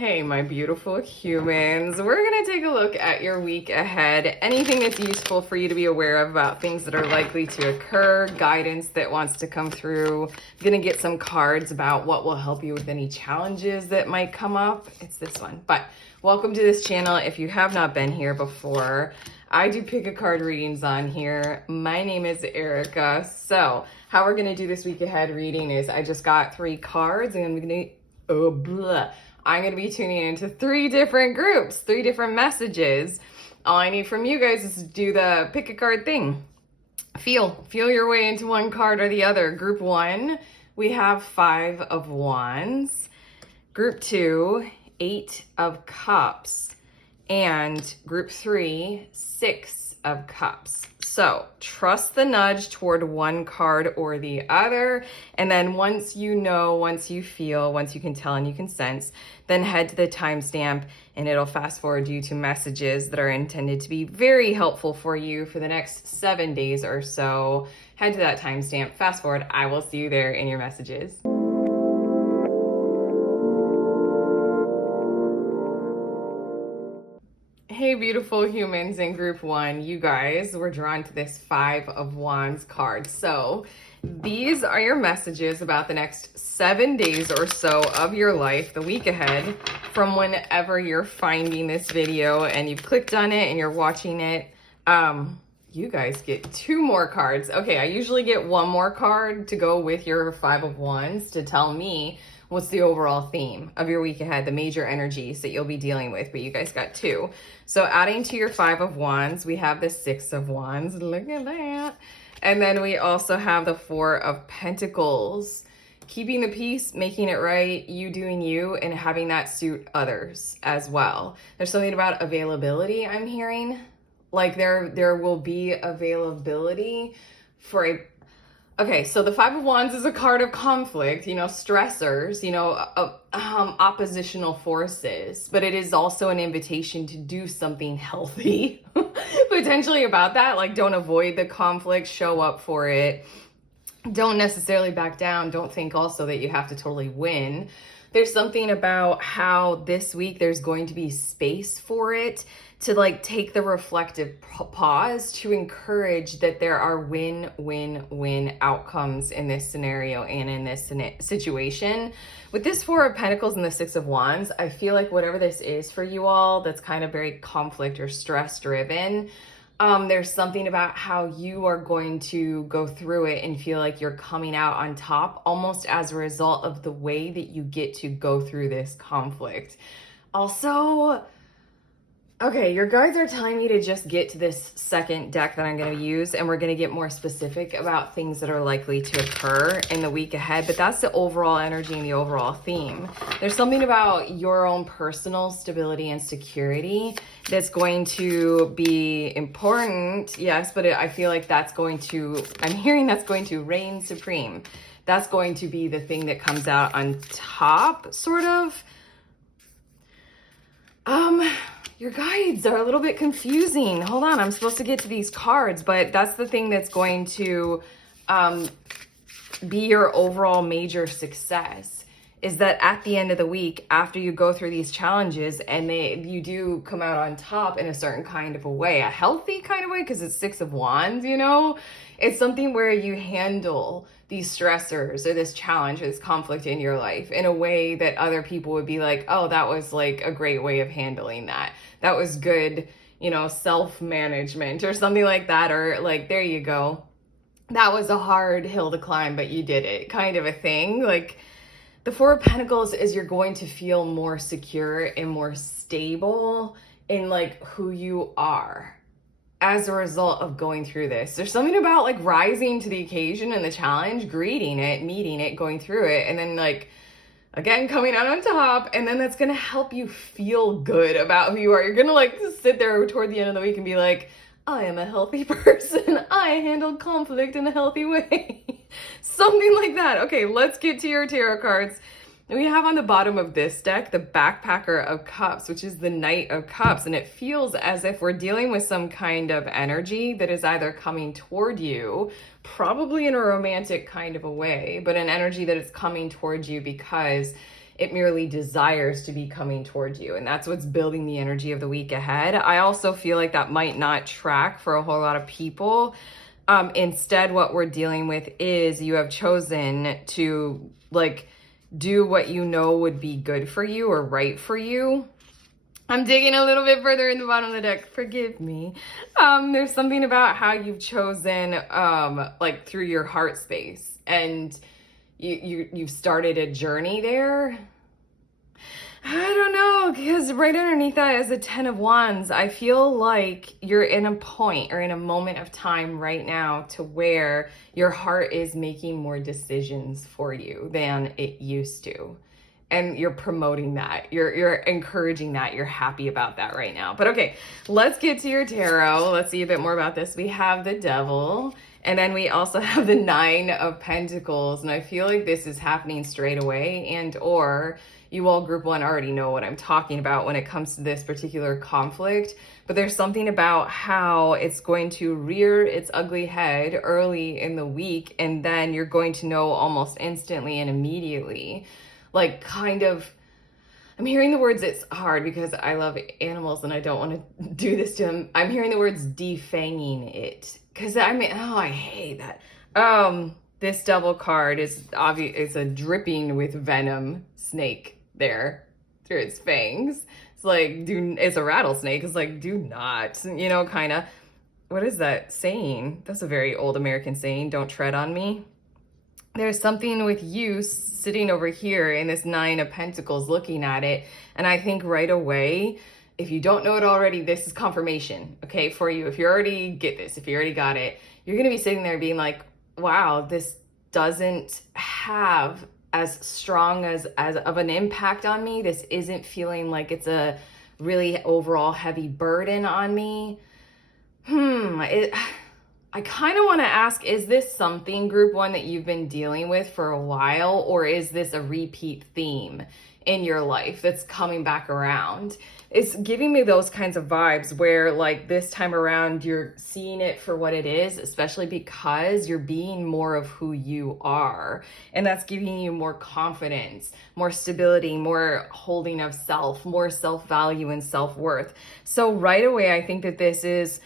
Hey, my beautiful humans. We're going to take a look at your week ahead. Anything that's useful for you to be aware of about things that are likely to occur, guidance that wants to come through. I'm going to get some cards about what will help you with any challenges that might come up. It's this one. But welcome to this channel. If you have not been here before, I do pick a card readings on here. My name is Erica. So how we're going to do this week ahead reading is I just got 3 cards and I'm going to be tuning into 3 different groups, 3 different messages. All I need from you guys is to do the pick a card thing. Feel your way into one card or the other. Group 1, we have 5 of Wands. Group 2, 8 of Cups. And group 3, 6 of Cups. So trust the nudge toward one card or the other. And then once you know, once you feel, once you can tell and you can sense, then head to the timestamp and it'll fast forward you to messages that are intended to be very helpful for you for the next 7 days or so. Head to that timestamp, fast forward. I will see you there in your messages. Hey, beautiful humans in group 1, you guys were drawn to this 5 of Wands card. So these are your messages about the next 7 days or so of your life, the week ahead, from whenever you're finding this video and you've clicked on it and you're watching it. You guys get 2 more cards. Okay, I usually get 1 more card to go with your 5 of Wands to tell me what's the overall theme of your week ahead, the major energies that you'll be dealing with, but you guys got 2. So adding to your 5 of Wands, we have the 6 of Wands. Look at that. And then we also have the 4 of Pentacles. Keeping the peace, making it right, you doing you, and having that suit others as well. There's something about availability I'm hearing. Like there will be availability for a... Okay, so the 5 of Wands is a card of conflict, stressors, oppositional forces, but it is also an invitation to do something healthy, potentially about that. Like, don't avoid the conflict, show up for it. Don't necessarily back down. Don't think also that you have to totally win. There's something about how this week there's going to be space for it to take the reflective pause to encourage that there are win-win-win outcomes in this scenario and in this situation. With this 4 of Pentacles and the 6 of Wands, I feel like whatever this is for you all that's kind of very conflict or stress driven, there's something about how you are going to go through it and feel like you're coming out on top almost as a result of the way that you get to go through this conflict. Also, okay, your guides are telling me to just get to this second deck that I'm going to use, and we're going to get more specific about things that are likely to occur in the week ahead, but that's the overall energy and the overall theme. There's something about your own personal stability and security that's going to be important, yes, but I feel like I'm hearing that's going to reign supreme. That's going to be the thing that comes out on top, sort of. Your guides are a little bit confusing. Hold on, I'm supposed to get to these cards, but that's the thing that's going to be your overall major success, is that at the end of the week, after you go through these challenges and you do come out on top in a certain kind of a way, a healthy kind of way, because it's 6 of Wands, it's something where you handle these stressors or this challenge or this conflict in your life in a way that other people would be like, oh, that was a great way of handling that. That was good, self-management or something like that. Or there you go. That was a hard hill to climb, but you did it, kind of a thing. The 4 of Pentacles is you're going to feel more secure and more stable in who you are as a result of going through this. There's something about rising to the occasion and the challenge, greeting it, meeting it, going through it, and then again, coming out on top, and then that's gonna help you feel good about who you are. You're gonna sit there toward the end of the week and be like, I am a healthy person. I handle conflict in a healthy way. Something like that. Okay, let's get to your tarot cards. We have on the bottom of this deck, the Backpacker of Cups, which is the Knight of Cups. And it feels as if we're dealing with some kind of energy that is either coming toward you, probably in a romantic kind of a way, but an energy that is coming toward you because It merely desires to be coming towards you. And that's what's building the energy of the week ahead. I also feel like that might not track for a whole lot of people. Instead, what we're dealing with is you have chosen to like do what you know would be good for you or right for you. I'm digging a little bit further in the bottom of the deck. Forgive me. There's something about how you've chosen, like through your heart space, and you've started a journey there. I don't know, because right underneath that is the 10 of Wands. I feel like you're in a point or in a moment of time right now to where your heart is making more decisions for you than it used to. And you're promoting that. You're encouraging that. You're happy about that right now. But okay, let's get to your tarot. Let's see a bit more about this. We have the Devil, and then we also have the 9 of Pentacles. And I feel like this is happening straight away, and or you all group 1 already know what I'm talking about when it comes to this particular conflict. But there's something about how it's going to rear its ugly head early in the week, and then you're going to know almost instantly and immediately. Like, kind of, I'm hearing the words, it's hard because I love animals and I don't want to do this to them. I'm hearing the words defanging it. Because I hate that. This Devil card is obvious. It's a dripping with venom snake there through its fangs. It's like, it's a rattlesnake. It's like, do not, kind of. What is that saying? That's a very old American saying. Don't tread on me. There's something with you sitting over here in this 9 of Pentacles looking at it. And I think right away, if you don't know it already, this is confirmation, okay, for you. If you already get this, if you already got it, you're going to be sitting there being like, wow, this doesn't have as strong as of an impact on me. This isn't feeling like it's a really overall heavy burden on me. I kind of want to ask, is this something, group 1, that you've been dealing with for a while, or is this a repeat theme in your life that's coming back around? It's giving me those kinds of vibes where, like, this time around, you're seeing it for what it is, especially because you're being more of who you are. And that's giving you more confidence, more stability, more holding of self, more self-value and self-worth. So right away, I think that this is...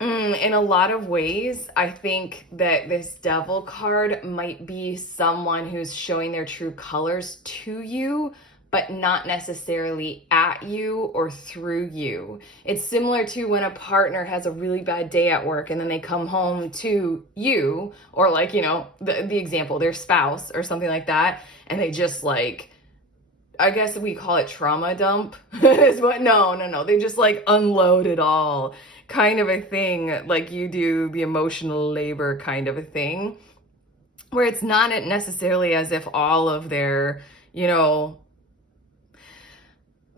in a lot of ways, I think that this Devil card might be someone who's showing their true colors to you, but not necessarily at you or through you. It's similar to when a partner has a really bad day at work and then they come home to you, or like, the example, their spouse or something like that, and they just like, I guess we call it trauma dump. No. They just like unload it all, kind of a thing, like you do the emotional labor kind of a thing, where it's not necessarily as if all of their,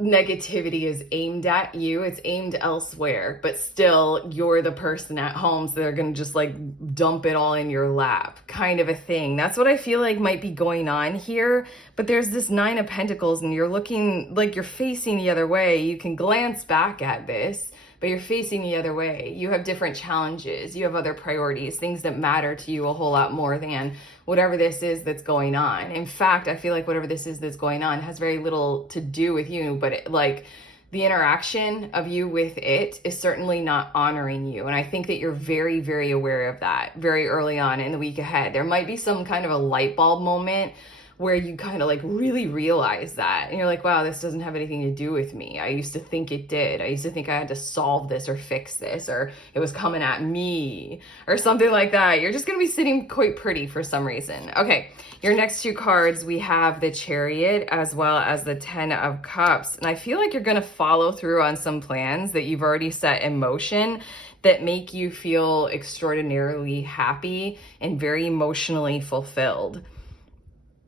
negativity is aimed at you. It's aimed elsewhere, but still you're the person at home, so they're gonna just like dump it all in your lap, kind of a thing. That's what I feel like might be going on here. But there's this 9 of Pentacles and you're looking like you're facing the other way. You can glance back at this, but you're facing the other way. You have different challenges. You have other priorities, things that matter to you a whole lot more than whatever this is that's going on. In fact, I feel like whatever this is that's going on has very little to do with you, but the interaction of you with it is certainly not honoring you. And I think that you're very, very aware of that very early on in the week ahead. There might be some kind of a light bulb moment where you kind of like really realize that. And you're like, wow, this doesn't have anything to do with me. I used to think it did. I used to think I had to solve this or fix this, or it was coming at me or something like that. You're just going to be sitting quite pretty for some reason. Okay, your next 2 cards, we have the Chariot as well as the 10 of Cups. And I feel like you're going to follow through on some plans that you've already set in motion that make you feel extraordinarily happy and very emotionally fulfilled.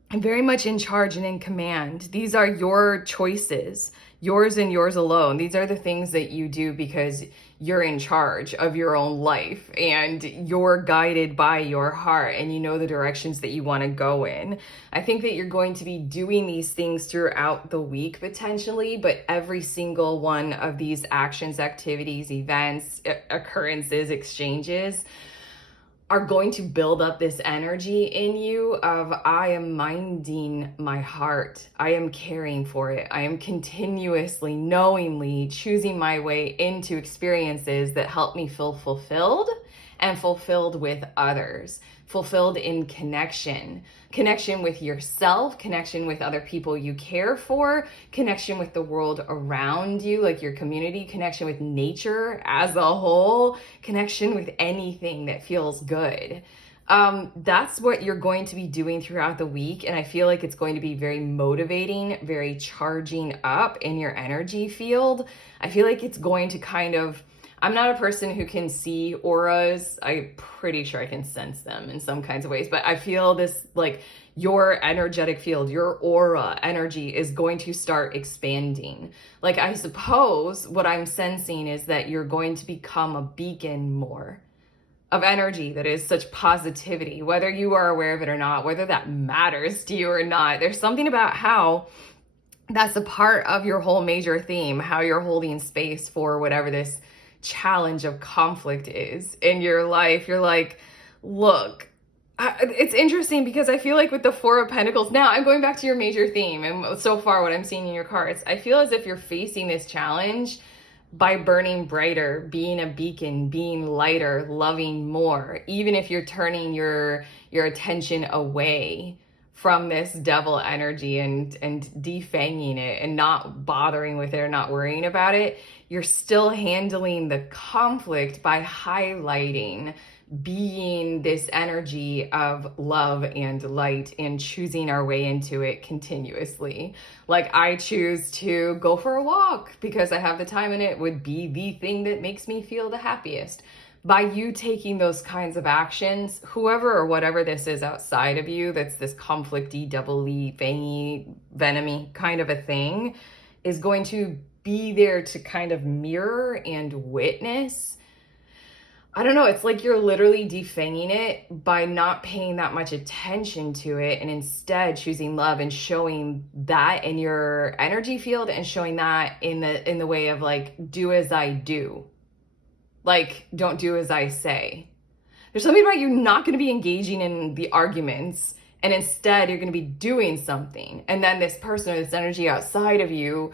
I'm very much in charge and in command. These are your choices, yours and yours alone. These are the things that you do because you're in charge of your own life and you're guided by your heart and you know the directions that you want to go in. I think that you're going to be doing these things throughout the week potentially, but every single one of these actions, activities, events, occurrences, exchanges are going to build up this energy in you of, I am minding my heart. I am caring for it. I am continuously, knowingly choosing my way into experiences that help me feel fulfilled and fulfilled with others, fulfilled in connection with yourself, connection with other people you care for, connection with the world around you, like your community, connection with nature as a whole, connection with anything that feels good. That's what you're going to be doing throughout the week. And I feel like it's going to be very motivating, very charging up in your energy field. I feel like it's going to kind of, I'm not a person who can see auras. I'm pretty sure I can sense them in some kinds of ways, but I feel this, like, your energetic field, your aura energy is going to start expanding. Like, I suppose what I'm sensing is that you're going to become a beacon more of energy that is such positivity, whether you are aware of it or not, whether that matters to you or not. There's something about how that's a part of your whole major theme, how you're holding space for whatever this challenge of conflict is in your life. You're like, look, it's interesting because I feel like with the Four of Pentacles, now I'm going back to your major theme, and so far what I'm seeing in your cards, I feel as if you're facing this challenge by burning brighter, being a beacon, being lighter, loving more, even if you're turning your attention away from this devil energy and defanging it and not bothering with it or not worrying about it. You're still handling the conflict by highlighting being this energy of love and light and choosing our way into it continuously. Like, I choose to go for a walk because I have the time, and it would be the thing that makes me feel the happiest. By you taking those kinds of actions, whoever or whatever this is outside of you, that's this conflicty, double-y, fangy, venomy kind of a thing, is going to be there to kind of mirror and witness. I don't know, it's like you're literally defanging it by not paying that much attention to it, and instead choosing love and showing that in your energy field, and showing that in the way of, like, do as I do. Like, don't do as I say. There's something about you not going to be engaging in the arguments, and instead you're going to be doing something. And then this person or this energy outside of you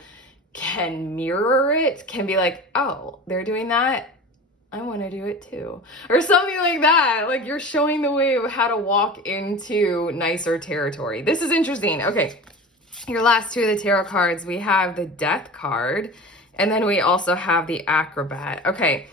can mirror it, can be like, oh, they're doing that, I want to do it too. Or something like that. Like, you're showing the way of how to walk into nicer territory. This is interesting. Okay, your last two of the tarot cards, we have the Death card, and then we also have the Acrobat. Okay,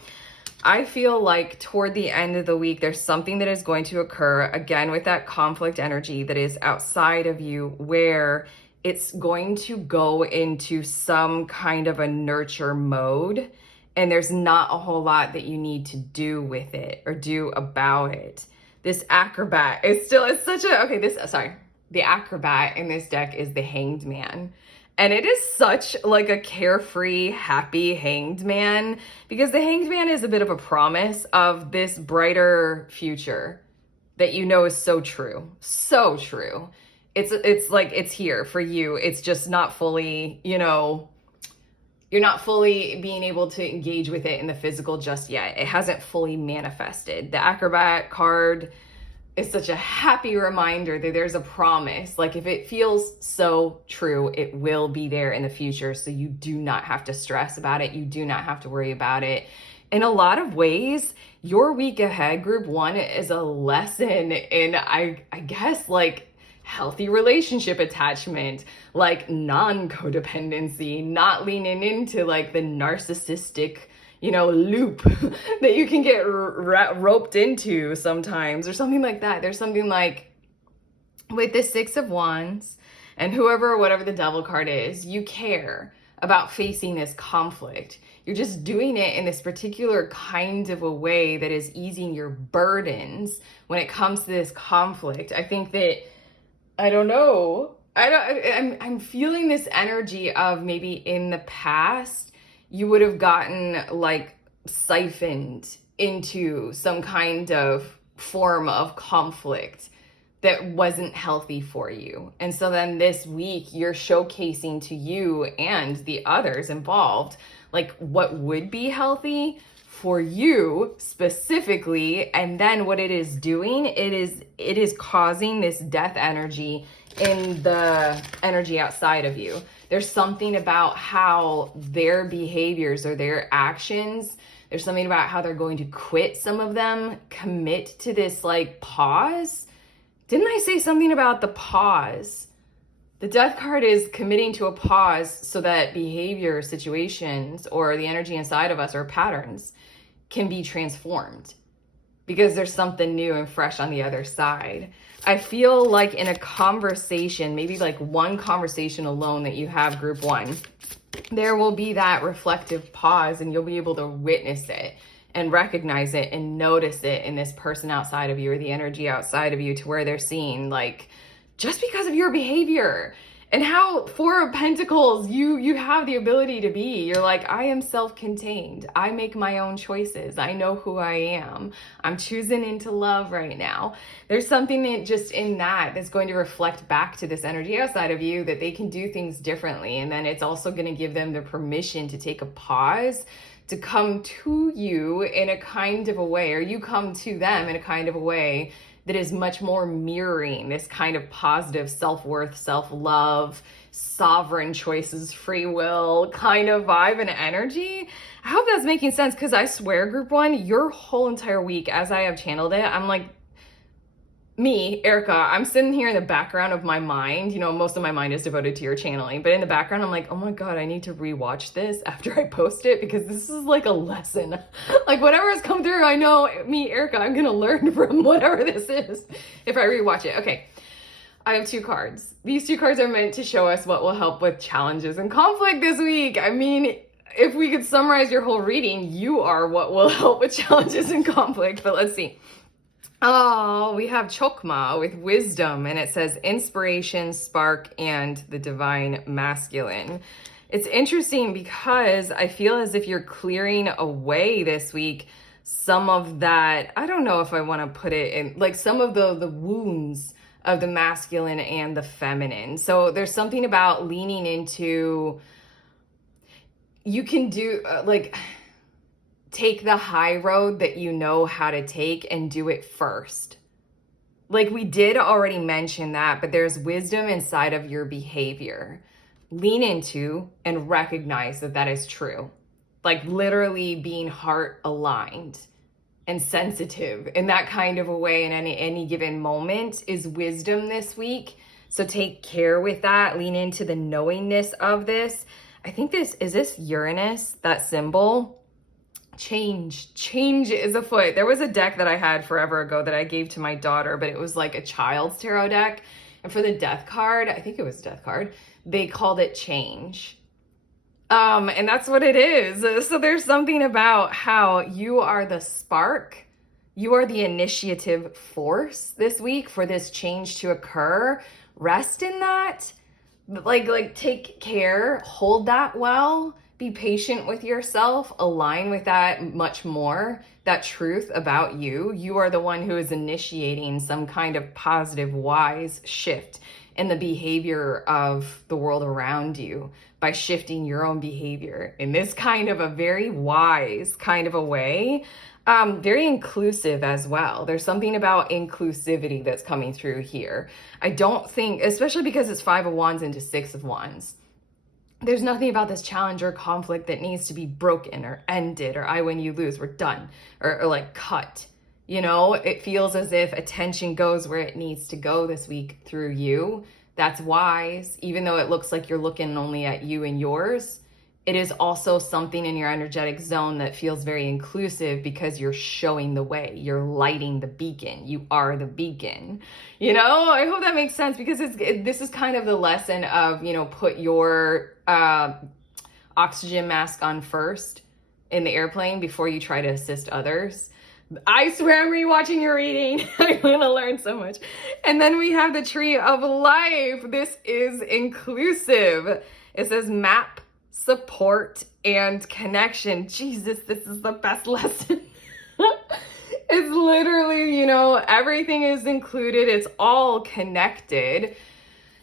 I feel like toward the end of the week, there's something that is going to occur, again, with that conflict energy that is outside of you, where it's going to go into some kind of a nurture mode, and there's not a whole lot that you need to do with it or do about it. This Acrobat is still, it's such a, okay, the Acrobat in this deck is the Hanged Man. And it is such like a carefree, happy Hanged Man, because the Hanged Man is a bit of a promise of this brighter future that you know is so true. So true. It's like, it's here for you. It's just not fully, you know, you're not fully being able to engage with it in the physical just yet. It hasn't fully manifested. The Acrobat card is such a happy reminder that there's a promise. Like, if it feels so true, it will be there in the future. So you do not have to stress about it. You do not have to worry about it. In a lot of ways, your week ahead, group one, is a lesson in, I guess, like, healthy relationship attachment, like non-codependency, not leaning into like the narcissistic, you know, loop that you can get roped into sometimes, or something like that. There's something like with the Six of Wands and whoever or whatever the Devil card is, you care about facing this conflict. You're just doing it in this particular kind of a way that is easing your burdens when it comes to this conflict. I think that, I don't know. I'm feeling this energy of maybe in the past, you would have gotten like siphoned into some kind of form of conflict that wasn't healthy for you. And so then this week you're showcasing to you and the others involved, like what would be healthy for you specifically. And then what it is doing, it is causing this death energy in the energy outside of you. There's something about how their behaviors or their actions, there's something about how they're going to quit, some of them commit to this like pause. Didn't I say something about the pause? The death card is committing to a pause so that behavior, situations, or the energy inside of us or patterns can be transformed because there's something new and fresh on the other side. I feel like in a conversation, maybe like one conversation alone that you have, group one, there will be that reflective pause and you'll be able to witness it and recognize it and notice it in this person outside of you or the energy outside of you, to where they're seeing like, just because of your behavior and how Four of Pentacles, you have the ability to be, you're like, I am self-contained. I make my own choices. I know who I am. I'm choosing into love right now. There's something that just in that's going to reflect back to this energy outside of you that they can do things differently. And then it's also going to give them the permission to take a pause, to come to you in a kind of a way, or you come to them in a kind of a way that is much more mirroring this kind of positive self-worth, self-love, sovereign choices, free will kind of vibe and energy. I hope that's making sense, because I swear, group one, your whole entire week as I have channeled it, I'm like, me, Erica, I'm sitting here in the background of my mind, most of my mind is devoted to your channeling, but in the background, I'm like, oh my God, I need to rewatch this after I post it, because this is like a lesson. Like whatever has come through, I know me, Erica, I'm going to learn from whatever this is if I rewatch it. Okay. I have two cards. These two cards are meant to show us what will help with challenges and conflict this week. I mean, if we could summarize your whole reading, you are what will help with challenges and conflict, but let's see. Oh, we have Chokma with wisdom, and it says inspiration, spark, and the divine masculine. It's interesting because I feel as if you're clearing away this week some of that, I don't know if I want to put it in, like some of the wounds of the masculine and the feminine. So there's something about leaning into, you can do take the high road that you know how to take and do it first. Like we did already mention that, but there's wisdom inside of your behavior. Lean into and recognize that that is true. Like literally being heart aligned and sensitive in that kind of a way in any given moment is wisdom this week. So take care with that. Lean into the knowingness of this. I think is this Uranus, that symbol? Change is afoot. There was a deck that I had forever ago that I gave to my daughter, but it was like a child's tarot deck. And for the death card, I think it was a death card, they called it change. And that's what it is. So there's something about how you are the spark, you are the initiative force this week for this change to occur. Rest in that. Like take care, hold that well. Be patient with yourself, align with that much more, that truth about you. You are the one who is initiating some kind of positive, wise shift in the behavior of the world around you by shifting your own behavior in this kind of a very wise kind of a way. Very inclusive as well. There's something about inclusivity that's coming through here. I don't think, especially because it's Five of Wands into Six of Wands, there's nothing about this challenge or conflict that needs to be broken or ended or I win, you lose, we're done, or like cut. It feels as if attention goes where it needs to go this week through you. That's wise. Even though it looks like you're looking only at you and yours, it is also something in your energetic zone that feels very inclusive because you're showing the way. You're lighting the beacon. You are the beacon. I hope that makes sense, because this is kind of the lesson of, put your oxygen mask on first in the airplane before you try to assist others. I swear I'm rewatching your reading. I'm going to learn so much. And then we have the Tree of Life. This is inclusive. It says map, support, and connection. Jesus, this is the best lesson. It's literally, everything is included. It's all connected.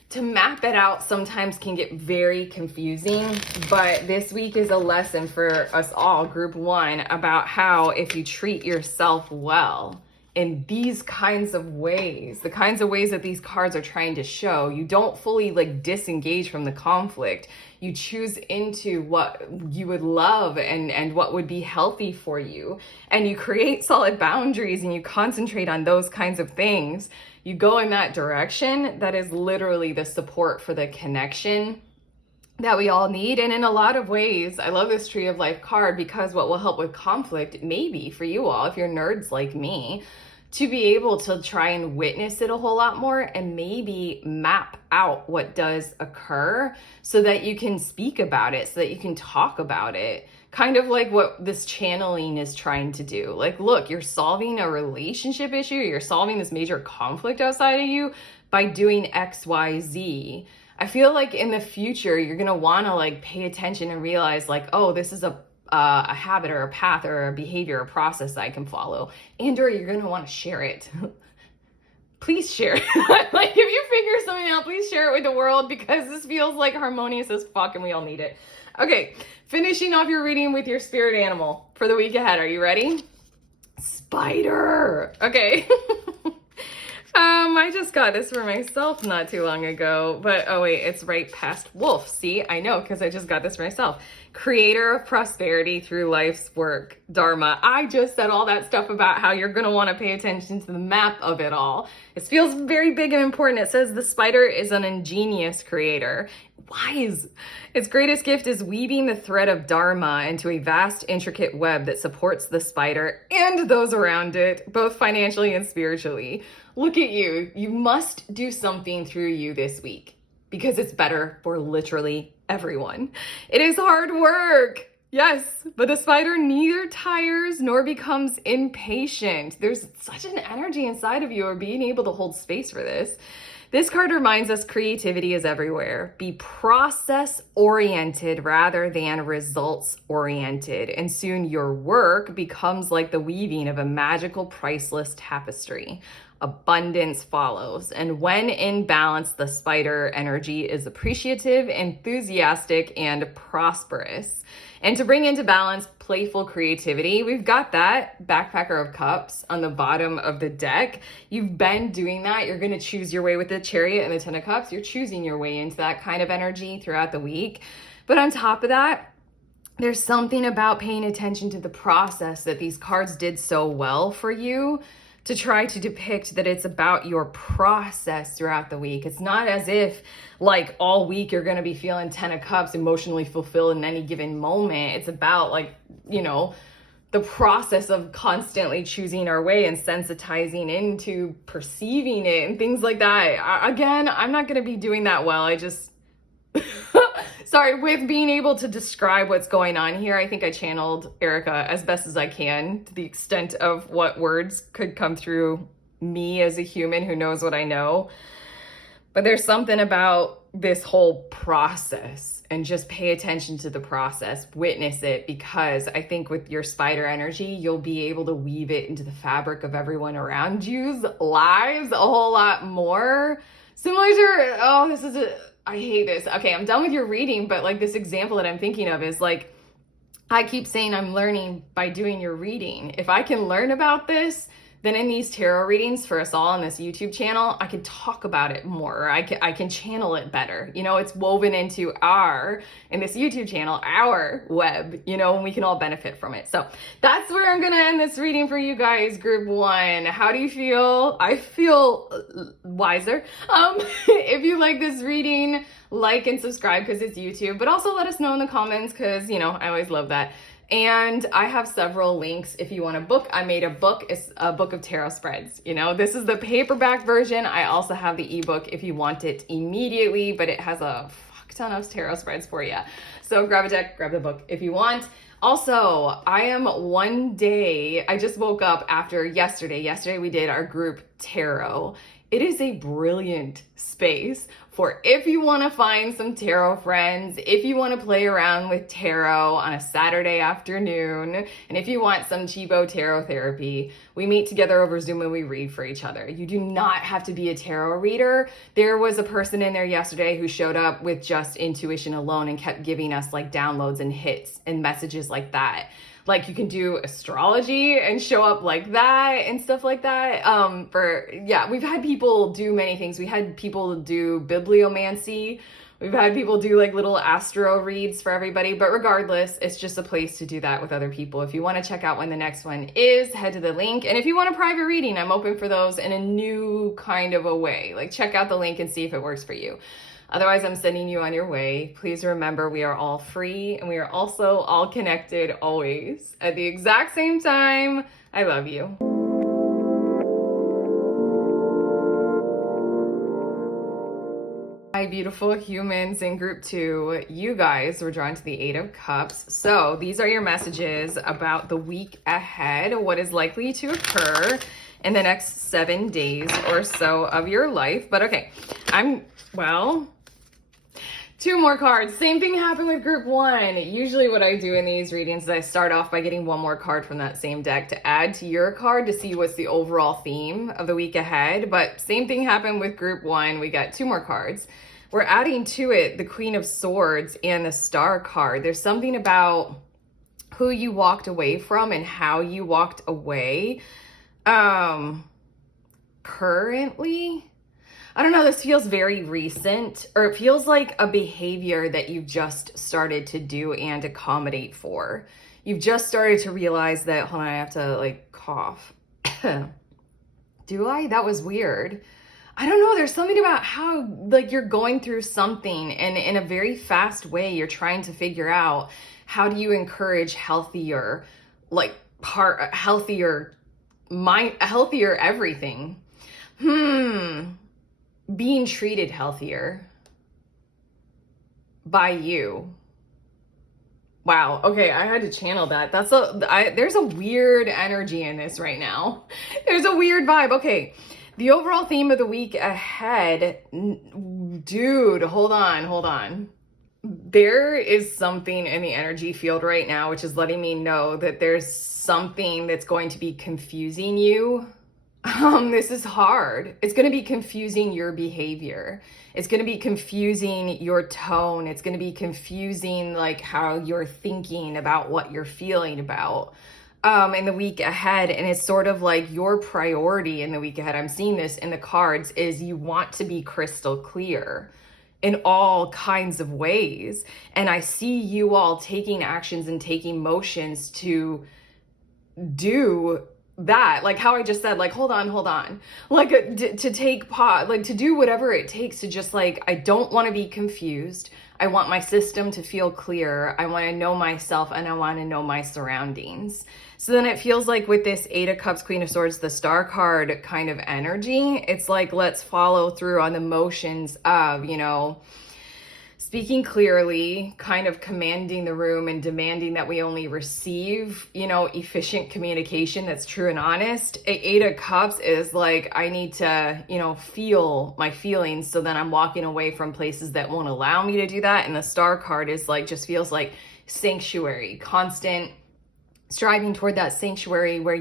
to map it out sometimes can get very confusing, but this week is a lesson for us all, group one, about how if you treat yourself well in these kinds of ways, the kinds of ways that these cards are trying to show, you don't fully like disengage from the conflict. You choose into what you would love and what would be healthy for you. And you create solid boundaries and you concentrate on those kinds of things. You go in that direction. That is literally the support for the connection that we all need. And in a lot of ways, I love this Tree of Life card because what will help with conflict, maybe for you all, if you're nerds like me, to be able to try and witness it a whole lot more and maybe map out what does occur so that you can speak about it, so that you can talk about it. Kind of like what this channeling is trying to do. Like, look, you're solving a relationship issue, you're solving this major conflict outside of you by doing X, Y, Z. I feel like in the future, you're gonna wanna like pay attention and realize like, oh, this is a habit or a path or a behavior or process that I can follow. And or you're gonna wanna share it. Please share it. Like if you figure something out, please share it with the world because this feels like harmonious as fuck and we all need it. Okay, finishing off your reading with your spirit animal for the week ahead. Are you ready? Spider. Okay. I just got this for myself not too long ago, but oh wait, it's right past wolf. See, I know because I just got this for myself. Creator of prosperity through life's work, Dharma. I just said all that stuff about how you're going to want to pay attention to the map of it all. It feels very big and important. It says the spider is an ingenious creator. Wise. Its greatest gift is weaving the thread of Dharma into a vast, intricate web that supports the spider and those around it, both financially and spiritually. Look at you. You must do something through you this week because it's better for literally everyone. It is hard work. Yes, but the spider neither tires nor becomes impatient. There's such an energy inside of you of being able to hold space for this. This card reminds us creativity is everywhere. Be process-oriented rather than results-oriented, and soon your work becomes like the weaving of a magical, priceless tapestry. Abundance follows, and when in balance, the spider energy is appreciative, enthusiastic, and prosperous. And to bring into balance playful creativity, we've got that Backpacker of Cups on the bottom of the deck. You've been doing that. You're going to choose your way with the Chariot and the Ten of Cups. You're choosing your way into that kind of energy throughout the week. But on top of that, there's something about paying attention to the process that these cards did so well for you, to try to depict that it's about your process throughout the week. It's not as if like all week you're going to be feeling 10 of Cups, emotionally fulfilled in any given moment. It's about like, you know, the process of constantly choosing our way and sensitizing into perceiving it and things like that. Again, I'm not going to be doing that well. I just... Sorry, with being able to describe what's going on here, I think I channeled Erica as best as I can to the extent of what words could come through me as a human who knows what I know. But there's something about this whole process, and just pay attention to the process, witness it, because I think with your spider energy, you'll be able to weave it into the fabric of everyone around you's lives a whole lot more. Similar to, I hate this. Okay, I'm done with your reading, but like this example that I'm thinking of is like, I keep saying I'm learning by doing your reading. If I can learn about this, then in these tarot readings for us all on this YouTube channel, I can talk about it more. Or I can channel it better. You know, it's woven into in this YouTube channel, our web, you know, and we can all benefit from it. So that's where I'm going to end this reading for you guys, group one. How do you feel? I feel wiser. If you like this reading, like and subscribe because it's YouTube, but also let us know in the comments because, you know, I always love that. And I have several links if you want a book. I made a book. It's a book of tarot spreads. You know, this is the paperback version. I also have the ebook if you want it immediately, but it has a fuck ton of tarot spreads for you. So grab a deck, grab the book if you want. Also, I just woke up after yesterday. Yesterday we did our group tarot. It is a brilliant space for if you want to find some tarot friends, if you want to play around with tarot on a Saturday afternoon, and if you want some cheapo tarot therapy. We meet together over Zoom and we read for each other. You do not have to be a tarot reader. There was a person in there yesterday who showed up with just intuition alone and kept giving us like downloads and hits and messages like that. Like you can do astrology and show up like that and stuff like that. We've had people do many things. We had people do bibliomancy. We've had people do like little astro reads for everybody. But regardless, it's just a place to do that with other people. If you want to check out when the next one is, head to the link. And if you want a private reading, I'm open for those in a new kind of a way. Like check out the link and see if it works for you. Otherwise, I'm sending you on your way. Please remember, we are all free and we are also all connected always at the exact same time. I love you. Hi, beautiful humans in group 2. You guys were drawn to the 8 of Cups. So these are your messages about the week ahead, what is likely to occur in the next 7 days or so of your life. But okay, two more cards. Same thing happened with group 1. Usually what I do in these readings is I start off by getting one more card from that same deck to add to your card to see what's the overall theme of the week ahead. But same thing happened with group 1. We got 2 more cards. We're adding to it the Queen of Swords and the Star card. There's something about who you walked away from and how you walked away. Currently, I don't know, this feels very recent, or it feels like a behavior that you've just started to do and accommodate for. You've just started to realize that, hold on, I have to like cough. Do I? That was weird. I don't know, there's something about how like you're going through something and in a very fast way, you're trying to figure out how do you encourage healthier, healthier everything. Being treated healthier by you. Wow. Okay, I had to channel that. There's a weird energy in this right now. There's a weird vibe. Okay, the overall theme of the week ahead, dude, hold on. There is something in the energy field right now, which is letting me know that there's something that's going to be confusing you. This is hard. It's going to be confusing your behavior. It's going to be confusing your tone. It's going to be confusing like how you're thinking about what you're feeling about in the week ahead. And it's sort of like your priority in the week ahead. I'm seeing this in the cards is you want to be crystal clear in all kinds of ways. And I see you all taking actions and taking motions to do that, like how I just said, like, hold on, like to take pause, like to do whatever it takes to just like, I don't want to be confused. I want my system to feel clear. I want to know myself and I want to know my surroundings. So then it feels like with this 8 of Cups, Queen of Swords, the Star card kind of energy, it's like, let's follow through on the motions of, speaking clearly, kind of commanding the room and demanding that we only receive, efficient communication that's true and honest. 8 of Cups is like, I need to, feel my feelings. So then I'm walking away from places that won't allow me to do that. And the Star card is like, just feels like sanctuary, constant striving toward that sanctuary where,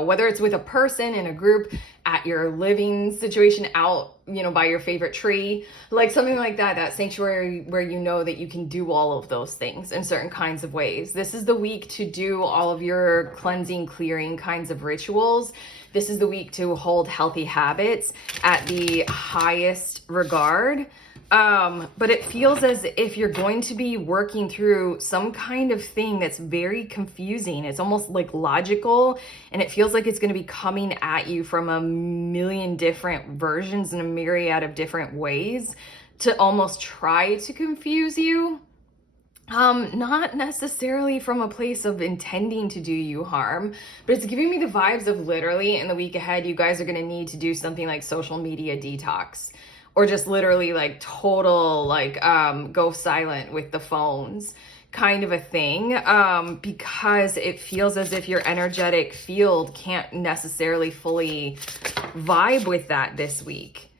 whether it's with a person in a group, at your living situation, out, by your favorite tree, like something like that, that sanctuary where that you can do all of those things in certain kinds of ways. This is the week to do all of your cleansing, clearing kinds of rituals. This is the week to hold healthy habits at the highest regard. But it feels as if you're going to be working through some kind of thing that's very confusing. It's almost like logical, and it feels like it's going to be coming at you from a million different versions and a myriad of different ways to almost try to confuse you. Not necessarily from a place of intending to do you harm, but it's giving me the vibes of literally in the week ahead, you guys are going to need to do something like social media detox. Or just literally like total, like go silent with the phones kind of a thing, because it feels as if your energetic field can't necessarily fully vibe with that this week.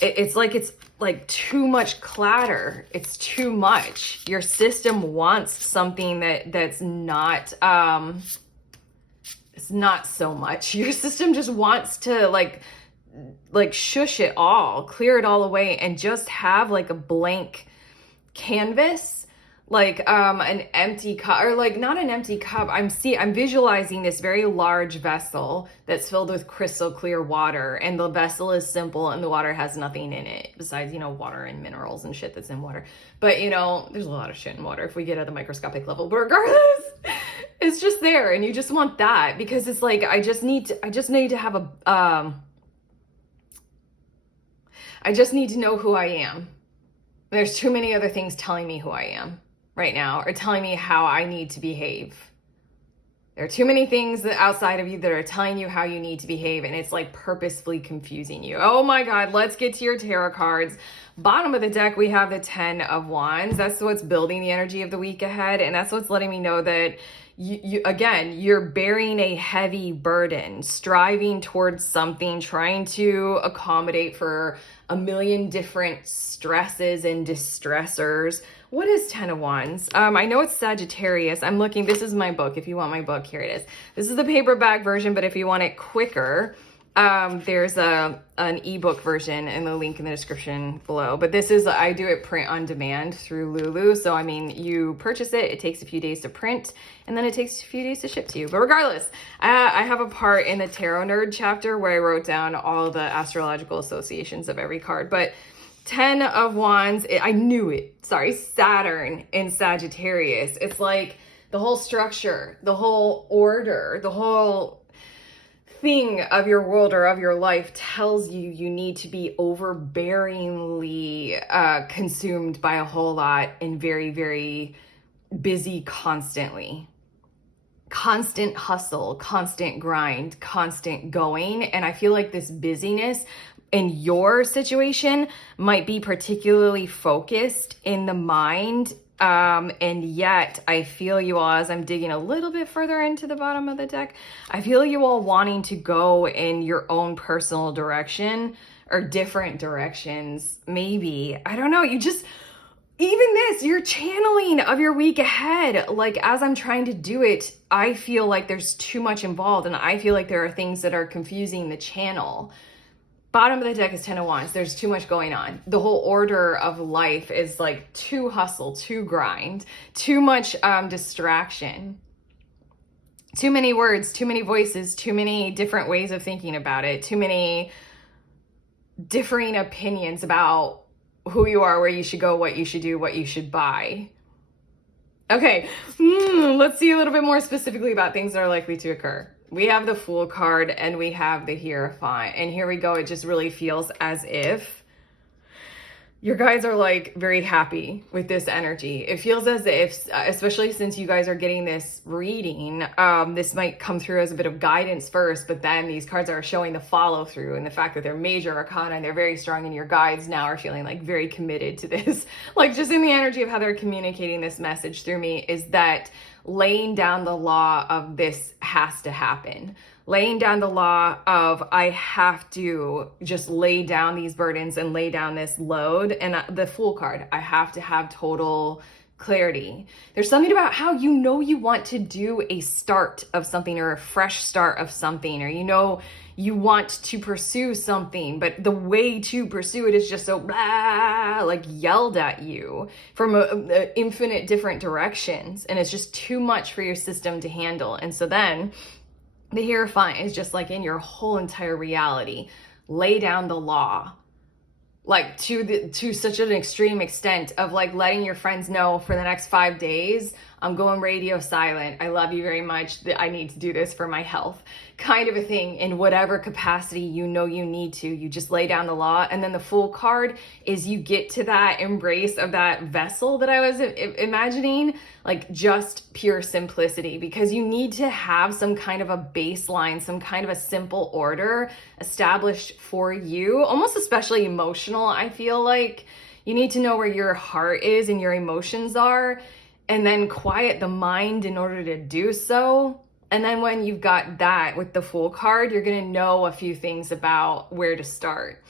it's like too much clatter. It's too much. Your system wants something that's not it's not so much. Your system just wants to like shush it all, clear it all away, and just have like a blank canvas, like an empty cup, or like not an empty cup. I'm visualizing this very large vessel that's filled with crystal clear water, and the vessel is simple and the water has nothing in it besides, water and minerals and shit that's in water. But there's a lot of shit in water if we get at the microscopic level, but regardless, it's just there, and you just want that because it's like I just need to have a I just need to know who I am. There's too many other things telling me who I am right now, or telling me how I need to behave. There are too many things outside of you that are telling you how you need to behave, and it's like purposefully confusing you. Oh my God, let's get to your tarot cards. Bottom of the deck, we have the 10 of Wands. That's what's building the energy of the week ahead, and that's what's letting me know that you're bearing a heavy burden, striving towards something, trying to accommodate for a million different stresses and distressors. What is 10 of Wands? I know it's Sagittarius. I'm looking, this is my book. If you want my book, here it is. This is the paperback version, but if you want it quicker, there's an ebook version and the link in the description below. But this is, I do it print on demand through Lulu. So, I mean, you purchase it, it takes a few days to print, and then it takes a few days to ship to you. But regardless, I have a part in the Tarot Nerd chapter where I wrote down all the astrological associations of every card. But 10 of Wands, I knew it. Sorry, Saturn in Sagittarius. It's like the whole structure, the whole order, the whole thing of your world or of your life tells you you need to be overbearingly consumed by a whole lot and very, very busy constantly. Constant hustle, constant grind, constant going. And I feel like this busyness in your situation might be particularly focused in the mind. And yet I feel you all, as I'm digging a little bit further into the bottom of the deck, I feel you all wanting to go in your own personal direction or different directions. Maybe, I don't know. Even this, your channeling of your week ahead, like as I'm trying to do it, I feel like there's too much involved, and I feel like there are things that are confusing the channel. Bottom of the deck is 10 of Wands. There's too much going on. The whole order of life is like too hustle, too grind, too much distraction, too many words, too many voices, too many different ways of thinking about it, too many differing opinions about who you are, where you should go, what you should do, what you should buy. Okay, let's see a little bit more specifically about things that are likely to occur. We have the Fool card and we have the Hierophant. And here we go. It just really feels as if your guys are like very happy with this energy. It feels as if, especially since you guys are getting this reading, this might come through as a bit of guidance first, but then these cards are showing the follow through and the fact that they're major arcana and they're very strong, and your guides now are feeling like very committed to this. Like just in the energy of how they're communicating this message through me is that laying down the law of this has to happen. Laying down the law of I have to just lay down these burdens and lay down this load. And the Fool card, I have to have total clarity. There's something about how you want to do a start of something or a fresh start of something, or you want to pursue something, but the way to pursue it is just so blah, like yelled at you from infinite different directions, and it's just too much for your system to handle. And so then the Hierophant is just like in your whole entire reality, lay down the law, like to such an extreme extent of like letting your friends know for the next 5 days, I'm going radio silent. I love you very much. I need to do this for my health, kind of a thing. In whatever capacity you need to, you just lay down the law. And then the Fool card is you get to that embrace of that vessel that I was imagining, like just pure simplicity, because you need to have some kind of a baseline, some kind of a simple order established for you, almost especially emotional. I feel like you need to know where your heart is and your emotions are, and then quiet the mind in order to do so. And then when you've got that with the Fool card, you're going to know a few things about where to start.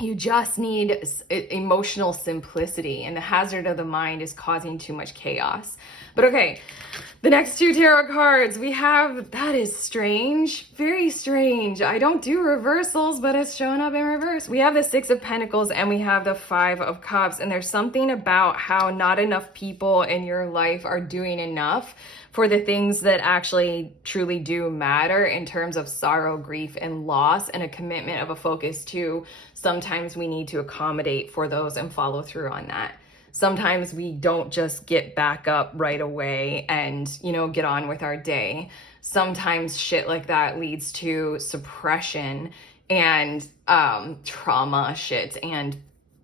You just need emotional simplicity, and the hazard of the mind is causing too much chaos. But okay, the next two tarot cards we have, that is strange, very strange. I don't do reversals, but it's showing up in reverse. We have the Six of Pentacles and we have the Five of Cups, and there's something about how not enough people in your life are doing enough for the things that actually truly do matter in terms of sorrow, grief, and loss, and a commitment of a focus to sometimes we need to accommodate for those and follow through on that. Sometimes we don't just get back up right away and, get on with our day. Sometimes shit like that leads to suppression and trauma shit and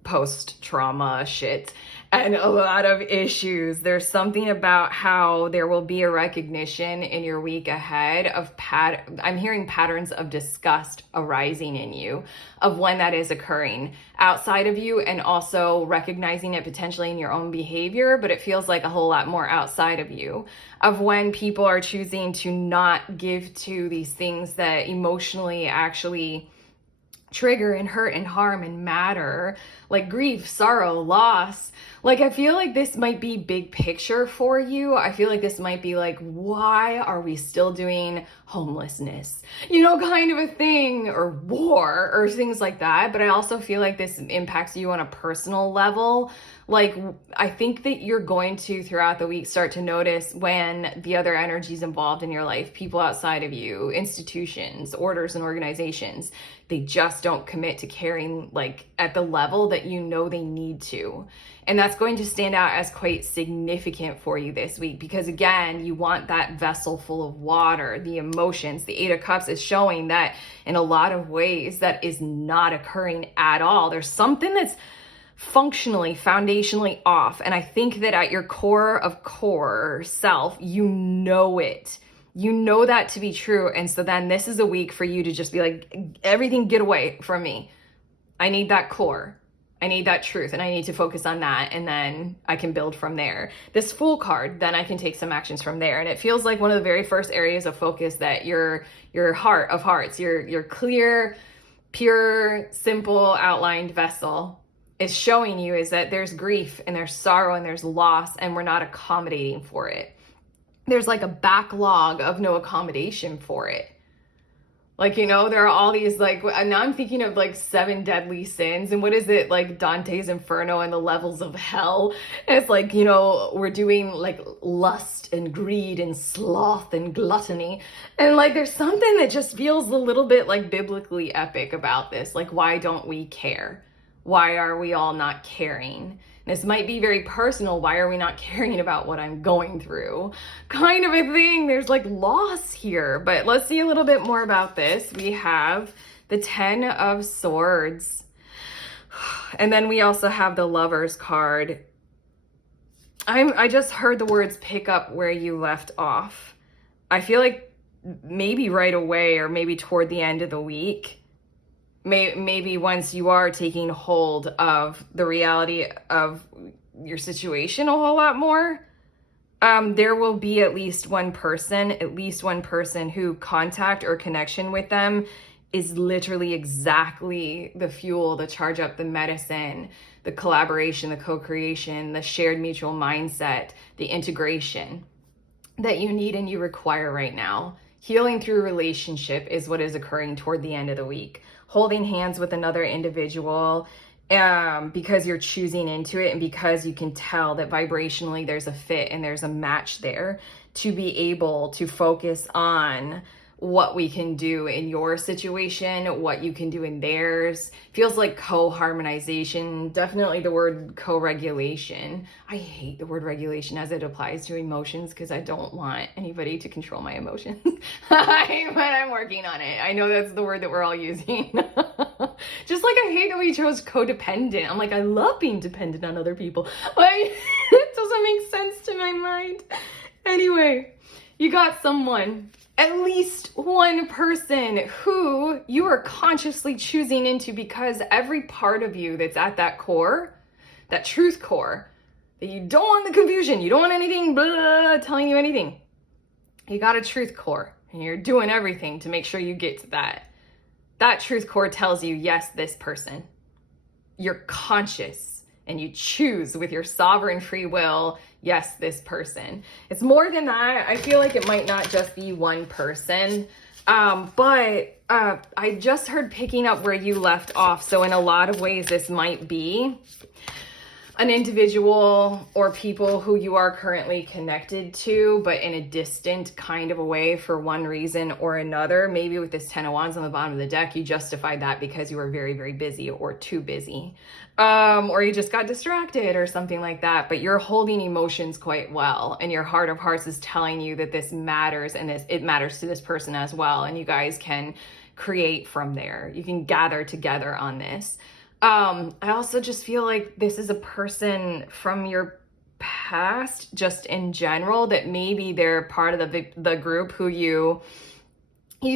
post-trauma shit and a lot of issues. There's something about how there will be a recognition in your week ahead of I'm hearing patterns of disgust arising in you of when that is occurring outside of you, and also recognizing it potentially in your own behavior, but it feels like a whole lot more outside of you, of when people are choosing to not give to these things that emotionally actually trigger and hurt and harm and matter, like grief, sorrow, loss. Like, I feel like this might be big picture for you. I feel like this might be like, why are we still doing homelessness? Kind of a thing, or war, or things like that. But I also feel like this impacts you on a personal level. Like, I think that you're going to, throughout the week, start to notice when the other energies involved in your life, people outside of you, institutions, orders, and organizations, they just don't commit to caring like at the level that they need to. And that's going to stand out as quite significant for you this week, because again, you want that vessel full of water, the emotions. The Eight of Cups is showing that in a lot of ways that is not occurring at all. There's something that's functionally, foundationally off. And I think that at your core of core self, you know it. You know that to be true. And so then this is a week for you to just be like, everything get away from me. I need that core. I need that truth, and I need to focus on that, and then I can build from there. This Fool card, then I can take some actions from there. And it feels like one of the very first areas of focus that your heart of hearts, your clear, pure, simple, outlined vessel is showing you is that there's grief and there's sorrow and there's loss, and we're not accommodating for it. There's like a backlog of no accommodation for it. Like, there are all these, like, now I'm thinking of like 7 deadly sins, and what is it, like Dante's Inferno and the levels of hell. And it's like, we're doing like lust and greed and sloth and gluttony. And like, there's something that just feels a little bit like biblically epic about this. Like, why don't we care? Why are we all not caring? This might be very personal. Why are we not caring about what I'm going through? Kind of a thing. There's like loss here. But let's see a little bit more about this. We have the Ten of Swords. And then we also have the Lovers card. I just heard the words pick up where you left off. I feel like maybe right away, or maybe toward the end of the week, maybe once you are taking hold of the reality of your situation a whole lot more, there will be at least one person who contact or connection with them is literally exactly the fuel, the charge up, the medicine, the collaboration, the co-creation, the shared mutual mindset, the integration that you need and you require right now. Healing through relationship is what is occurring toward the end of the week. Holding hands with another individual because you're choosing into it, and because you can tell that vibrationally there's a fit and there's a match there, to be able to focus on what we can do in your situation, what you can do in theirs. Feels like co-harmonization, definitely the word co-regulation. I hate the word regulation as it applies to emotions because I don't want anybody to control my emotions. But I'm working on it. I know that's the word that we're all using. Just like I hate that we chose codependent. I'm like, I love being dependent on other people. But it doesn't make sense to my mind. Anyway, you got someone, at least one person who you are consciously choosing into, because every part of you that's at that core, that truth core, that you don't want the confusion, you don't want anything blah, telling you anything. You got a truth core, and you're doing everything to make sure you get to that. That truth core tells you, yes, this person. you're conscious and you choose with your sovereign free will, yes, this person. It's more than that. I feel like it might not just be one person. But I just heard picking up where you left off. So in a lot of ways, this might be an individual or people who you are currently connected to, but in a distant kind of a way for one reason or another. Maybe with this 10 of Wands on the bottom of the deck, you justified that because you were very, very busy or too busy. Or you just got distracted or something like that, but you're holding emotions quite well. And your heart of hearts is telling you that this matters and it matters to this person as well. And you guys can create from there. You can gather together on this. I also just feel like this is a person from your past, just in general, that maybe they're part of the group who you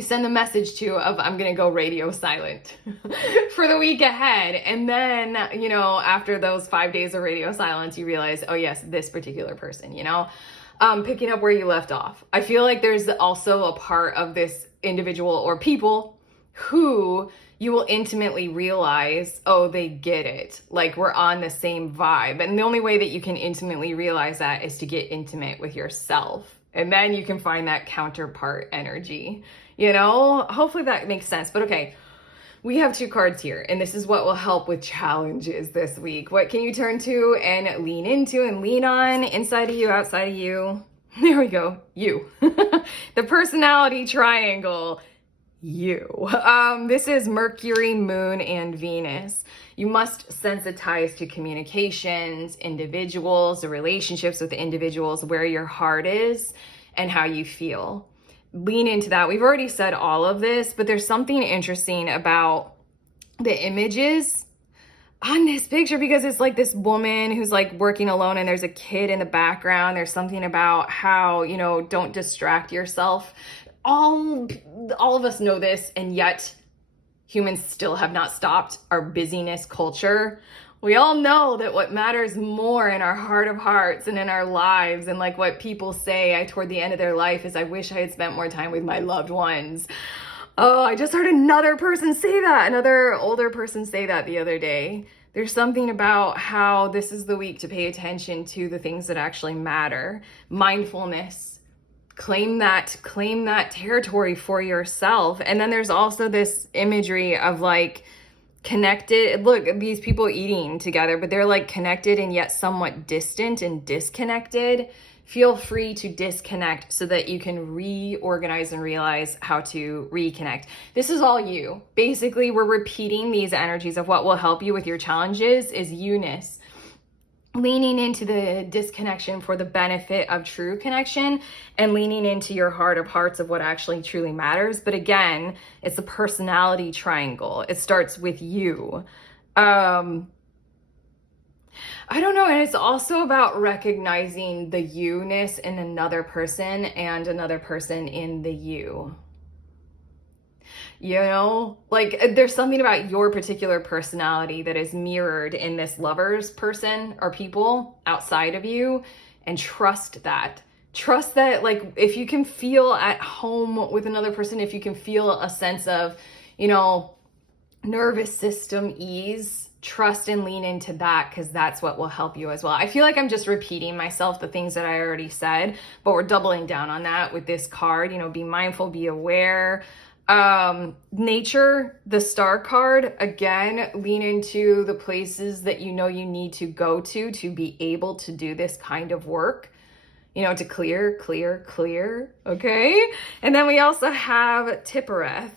send a message to of, I'm going to go radio silent for the week ahead. And then, after those 5 days of radio silence, you realize, oh yes, this particular person, picking up where you left off. I feel like there's also a part of this individual or people who you will intimately realize, oh, they get it. Like, we're on the same vibe. And the only way that you can intimately realize that is to get intimate with yourself. And then you can find that counterpart energy, Hopefully that makes sense. But okay, we have 2 cards here, and this is what will help with challenges this week. What can you turn to and lean into and lean on, inside of you, outside of you? There we go, you. The personality triangle. You. This is Mercury, Moon, and Venus. You must sensitize to communications, individuals, the relationships with individuals, where your heart is and how you feel. Lean into that. We've already said all of this, but there's something interesting about the images on this picture, because it's like this woman who's like working alone and there's a kid in the background. There's something about how, don't distract yourself. All of us know this, and yet humans still have not stopped our busyness culture. We all know that what matters more in our heart of hearts and in our lives, and like what people say toward the end of their life, is, I wish I had spent more time with my loved ones. Oh, I just heard another person say that, another older person say that the other day. There's something about how this is the week to pay attention to the things that actually matter. Mindfulness. Claim that territory for yourself. And then there's also this imagery of like connected. Look, these people eating together, but they're like connected and yet somewhat distant and disconnected. Feel free to disconnect so that you can reorganize and realize how to reconnect. This is all you. Basically, we're repeating these energies of what will help you with your challenges is you-ness. Leaning into the disconnection for the benefit of true connection, and leaning into your heart of hearts of what actually truly matters. But again, it's a personality triangle. It starts with you. I don't know. And it's also about recognizing the you-ness in another person and another person in the you. Like there's something about your particular personality that is mirrored in this lover's person or people outside of you, and trust that. Trust that, like, if you can feel at home with another person, if you can feel a sense of, nervous system ease, trust and lean into that, because that's what will help you as well. I feel like I'm just repeating myself, the things that I already said, but we're doubling down on that with this card. Be mindful, be aware. Nature, the star card, again, lean into the places that you need to go to be able to do this kind of work, to clear, okay? And then we also have Tifereth,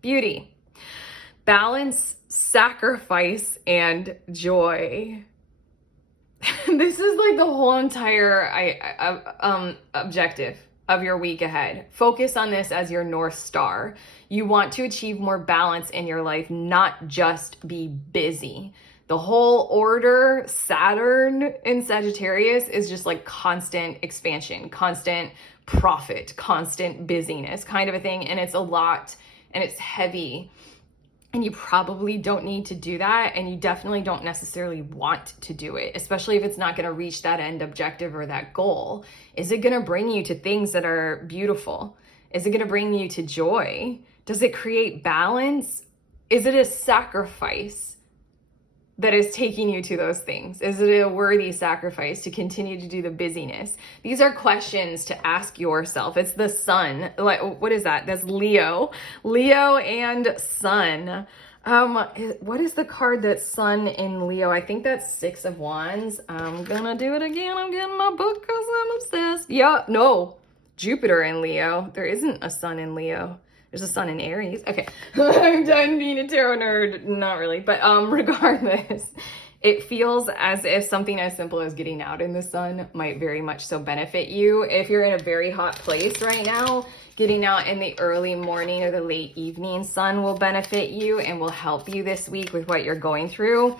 beauty, balance, sacrifice, and joy. This is like the whole entire objective of your week ahead. Focus on this as your North Star. You want to achieve more balance in your life, not just be busy. The whole order, Saturn in Sagittarius, is just like constant expansion, constant profit, constant busyness kind of a thing. And it's a lot and it's heavy. And you probably don't need to do that. And you definitely don't necessarily want to do it, especially if it's not going to reach that end objective or that goal. Is it going to bring you to things that are beautiful? Is it going to bring you to joy? Does it create balance? Is it a sacrifice that is taking you to those things? Is it a worthy sacrifice to continue to do the busyness? These are questions to ask yourself. It's the sun. Like, what is that? That's Leo. Leo and sun. What is the card that's sun in Leo? I think that's Six of Wands. I'm gonna do it again. I'm getting my book because I'm obsessed. Yeah, no. Jupiter in Leo. There isn't a sun in Leo. There's a sun in Aries. Okay, I'm done being a tarot nerd. Not really, but regardless, it feels as if something as simple as getting out in the sun might very much so benefit you. If you're in a very hot place right now, getting out in the early morning or the late evening sun will benefit you and will help you this week with what you're going through.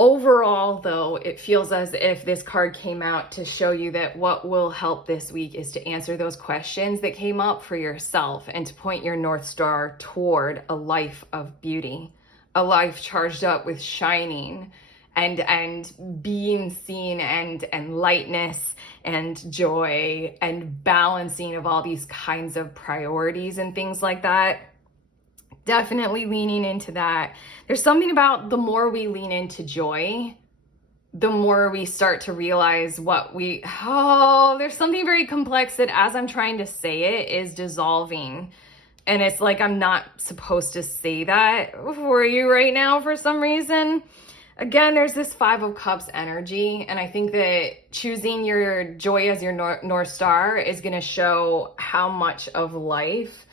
Overall, though, it feels as if this card came out to show you that what will help this week is to answer those questions that came up for yourself and to point your North Star toward a life of beauty, a life charged up with shining and being seen and lightness and joy and balancing of all these kinds of priorities and things like that. Definitely leaning into that. There's something about the more we lean into joy, the more we start to realize there's something very complex that as I'm trying to say it is dissolving. And it's like I'm not supposed to say that for you right now for some reason. Again, there's this Five of Cups energy. And I think that choosing your joy as your North Star is going to show how much of life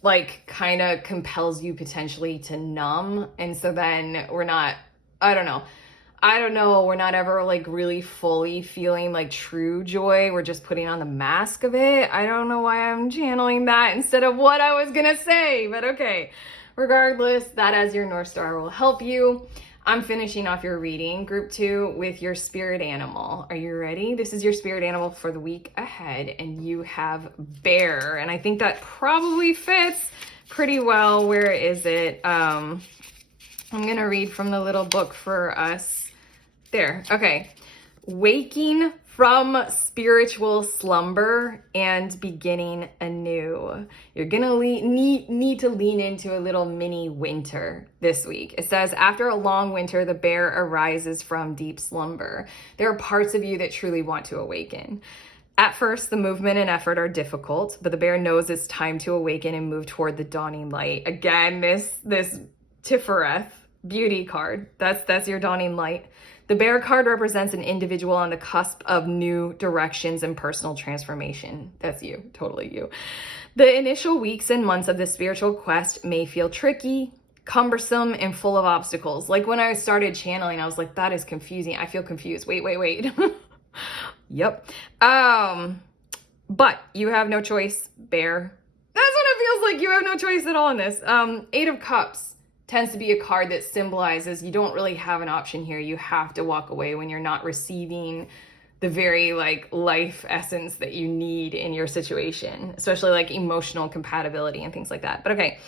like kind of compels you potentially to numb. And so then we're not, I don't know, we're not ever like really fully feeling like true joy. We're just putting on the mask of it. I don't know why I'm channeling that instead of what I was gonna say, but okay. Regardless, that as your North Star will help you. I'm finishing off your reading, group 2, with your spirit animal. Are you ready? This is your spirit animal for the week ahead, and you have bear. And I think that probably fits pretty well. Where is it? I'm gonna read from the little book for us. There, okay. Waking from spiritual slumber and beginning anew. You're gonna need to lean into a little mini winter this week. It says, after a long winter, the bear arises from deep slumber. There are parts of you that truly want to awaken. At first, the movement and effort are difficult, but the bear knows it's time to awaken and move toward the dawning light. Again, this Tifereth beauty card, that's your dawning light. The bear card represents an individual on the cusp of new directions and personal transformation. That's you, totally you. The initial weeks and months of the spiritual quest may feel tricky, cumbersome, and full of obstacles. Like when I started channeling, I was like, that is confusing. I feel confused. Wait. Yep. But you have no choice, bear. That's what it feels like. You have no choice at all in this. Eight of Cups tends to be a card that symbolizes you don't really have an option here. You have to walk away when you're not receiving the very like life essence that you need in your situation, especially like emotional compatibility and things like that. But okay,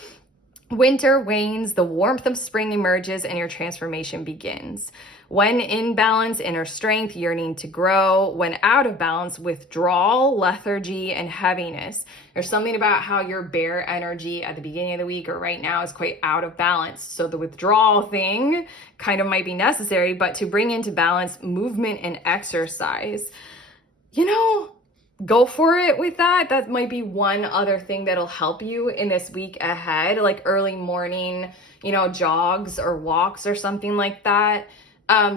winter wanes, the warmth of spring emerges, and your transformation begins. When in balance, inner strength, yearning to grow. When out of balance, withdrawal, lethargy, and heaviness. There's something about how your bear energy at the beginning of the week or right now is quite out of balance. So the withdrawal thing kind of might be necessary, but to bring into balance movement and exercise, go for it with that. That might be one other thing that'll help you in this week ahead, like early morning, jogs or walks or something like that.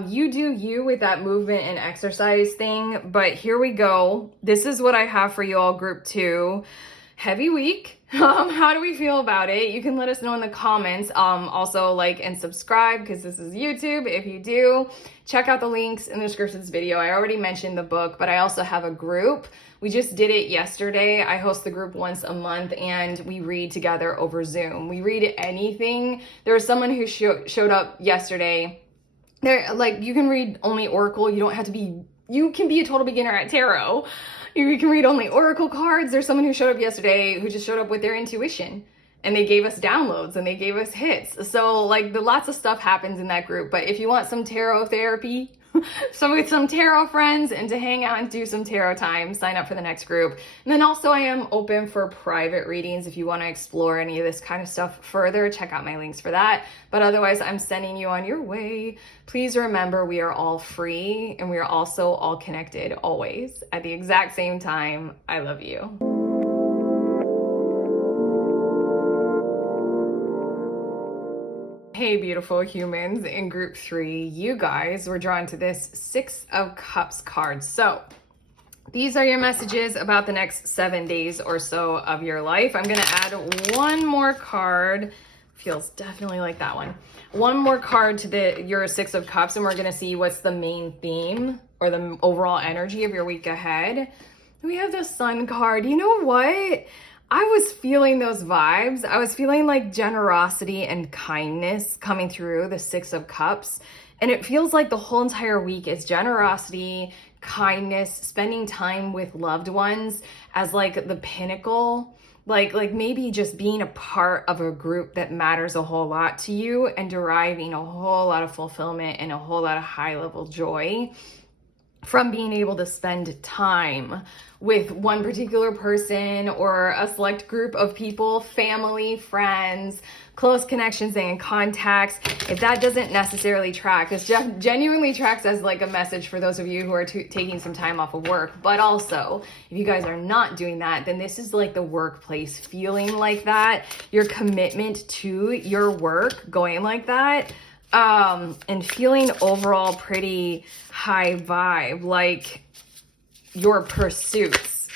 You do you with that movement and exercise thing, but here we go. This is what I have for you all, group 2. Heavy week. How do we feel about it? You can let us know in the comments. Also like and subscribe because this is YouTube. If you do, check out the links in the description of this video. I already mentioned the book, but I also have a group. We just did it yesterday. I host the group once a month and we read together over Zoom. We read anything. There was someone who showed up yesterday. You can read only Oracle. You can be a total beginner at tarot. You can read only Oracle cards. There's someone who showed up yesterday who just showed up with their intuition and they gave us downloads and they gave us hits. So lots of stuff happens in that group. But if you want some tarot therapy, with some tarot friends and to hang out and do some tarot time, sign up for the next group. And then also I am open for private readings. If you want to explore any of this kind of stuff further, check out my links for that. But otherwise, I'm sending you on your way. Please remember, we are all free and we are also all connected always at the exact same time. I love you. Hey, beautiful humans in group 3, you guys were drawn to this Six of Cups card. So these are your messages about the next 7 days or so of your life. I'm going to add one more card. Feels definitely like that one. One more card to your Six of Cups, and we're going to see what's the main theme or the overall energy of your week ahead. We have the Sun card. You know what? I was feeling those vibes. I was feeling like generosity and kindness coming through the Six of Cups. And it feels like the whole entire week is generosity, kindness, spending time with loved ones as like the pinnacle. Like maybe just being a part of a group that matters a whole lot to you and deriving a whole lot of fulfillment and a whole lot of high level joy from being able to spend time with one particular person or a select group of people, family, friends, close connections and contacts. If that doesn't necessarily track, this genuinely tracks as like a message for those of you who are taking some time off of work. But also, if you guys are not doing that, then this is like the workplace feeling like that, your commitment to your work going like that. And feeling overall pretty high vibe, like your pursuits,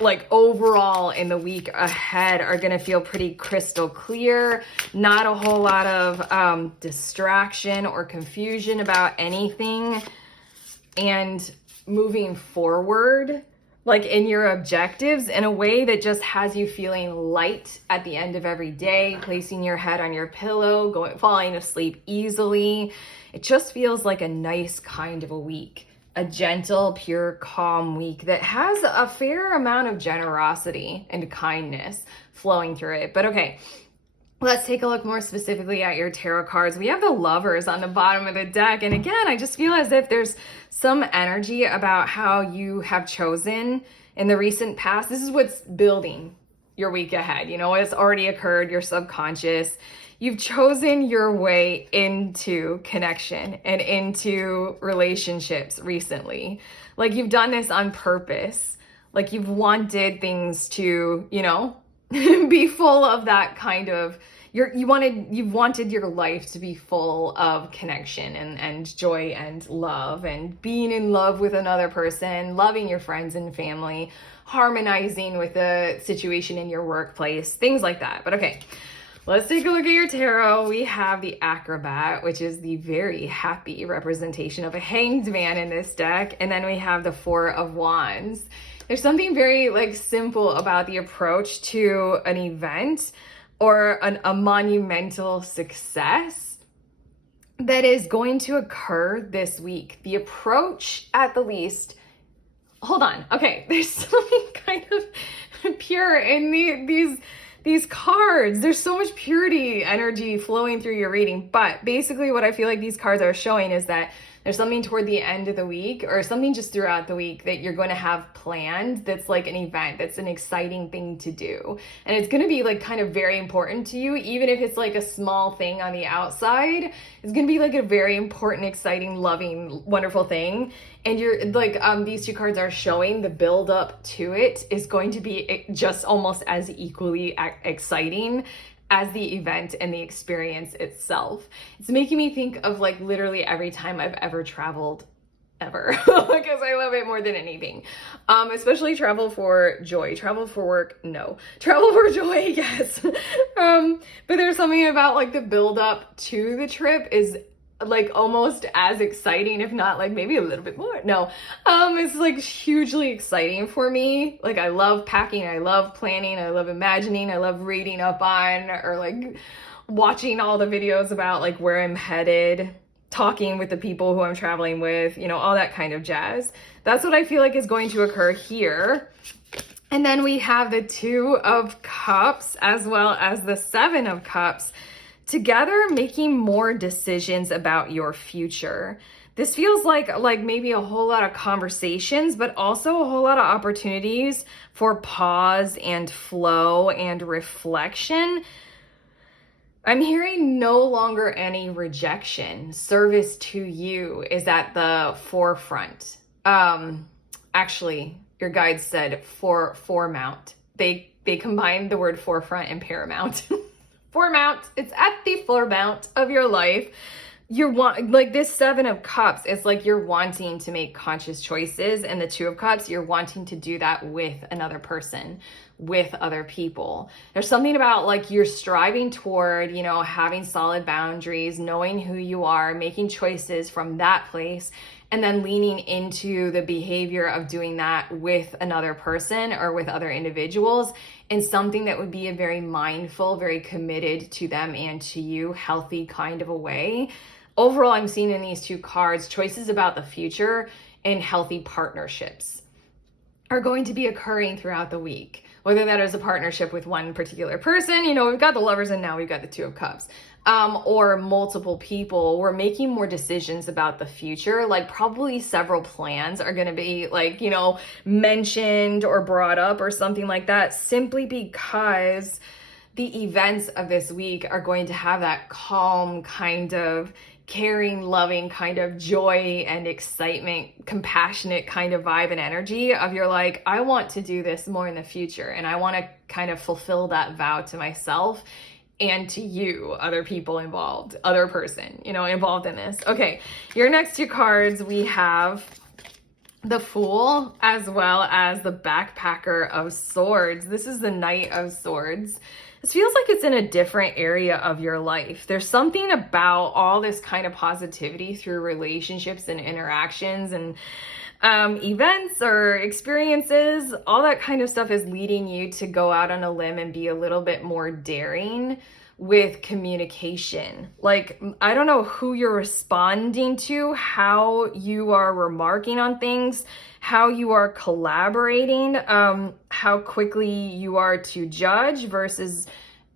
like overall in the week ahead are going to feel pretty crystal clear, not a whole lot of distraction or confusion about anything, and moving forward like in your objectives in a way that just has you feeling light at the end of every day, placing your head on your pillow, falling asleep easily. It just feels like a nice kind of a week, a gentle, pure, calm week that has a fair amount of generosity and kindness flowing through it. But okay, let's take a look more specifically at your tarot cards. We have the Lovers on the bottom of the deck. And again, I just feel as if there's some energy about how you have chosen in the recent past. This is what's building your week ahead. You know, it's already occurred, your subconscious. You've chosen your way into connection and into relationships recently. Like you've done this on purpose. Like you've wanted things to, you know, be full of that kind of, you've wanted your life to be full of connection and joy and love and being in love with another person, loving your friends and family, harmonizing with the situation in your workplace, things like that. But okay, let's take a look at your tarot. We have the Acrobat, which is the very happy representation of a hanged man in this deck. And then we have the Four of Wands. There's something very like simple about the approach to an event or a monumental success that is going to occur this week. The approach, at the least, hold on. Okay, there's something kind of pure in these cards. There's so much purity energy flowing through your reading. But basically what I feel like these cards are showing is that there's something toward the end of the week or something just throughout the week that you're going to have planned that's like an event, that's an exciting thing to do. And it's going to be like kind of very important to you, even if it's like a small thing on the outside. It's going to be like a very important, exciting, loving, wonderful thing. And you're like, these two cards are showing the build up to it is going to be just almost as equally exciting as the event and the experience itself. It's making me think of like literally every time I've ever traveled ever because I love it more than anything. Especially travel for joy. Travel for work, no. Travel for joy, yes. But there's something about like the build up to the trip is like almost as exciting, if not like maybe a little bit more. No, it's like hugely exciting for me. Like I love packing, I love planning, I love imagining, I love reading up on or like watching all the videos about like where I'm headed, talking with the people who I'm traveling with, you know, all that kind of jazz. That's what I feel like is going to occur here. And then we have the Two of Cups as well as the Seven of Cups, together making more decisions about your future. This feels like maybe a whole lot of conversations, but also a whole lot of opportunities for pause and flow and reflection. I'm hearing no longer any rejection. Service to you is at the forefront. Actually, your guide said foremount. They combined the word forefront and paramount. Foremount, it's at the foremount of your life. Like this 7 of Cups, it's like you're wanting to make conscious choices, and the 2 of Cups, you're wanting to do that with another person, with other people. There's something about like you're striving toward, having solid boundaries, knowing who you are, making choices from that place, and then leaning into the behavior of doing that with another person or with other individuals in something that would be a very mindful, very committed to them and to you, healthy kind of a way. Overall, I'm seeing in these 2 cards, choices about the future and healthy partnerships are going to be occurring throughout the week. Whether that is a partnership with one particular person, we've got the Lovers and now we've got the 2 of Cups, or multiple people. We're making more decisions about the future. Like probably several plans are going to be like, mentioned or brought up or something like that, simply because the events of this week are going to have that calm kind of caring, loving kind of joy and excitement, compassionate kind of vibe and energy of you're like, I want to do this more in the future. And I want to kind of fulfill that vow to myself and to you, other people involved, other person, involved in this. Okay, your next 2 cards, we have the Fool as well as the Backpacker of Swords. This is the Knight of Swords. This feels like it's in a different area of your life. There's something about all this kind of positivity through relationships and interactions and events or experiences. All that kind of stuff is leading you to go out on a limb and be a little bit more daring with communication. Like, I don't know who you're responding to, how you are remarking on things, how you are collaborating, how quickly you are to judge versus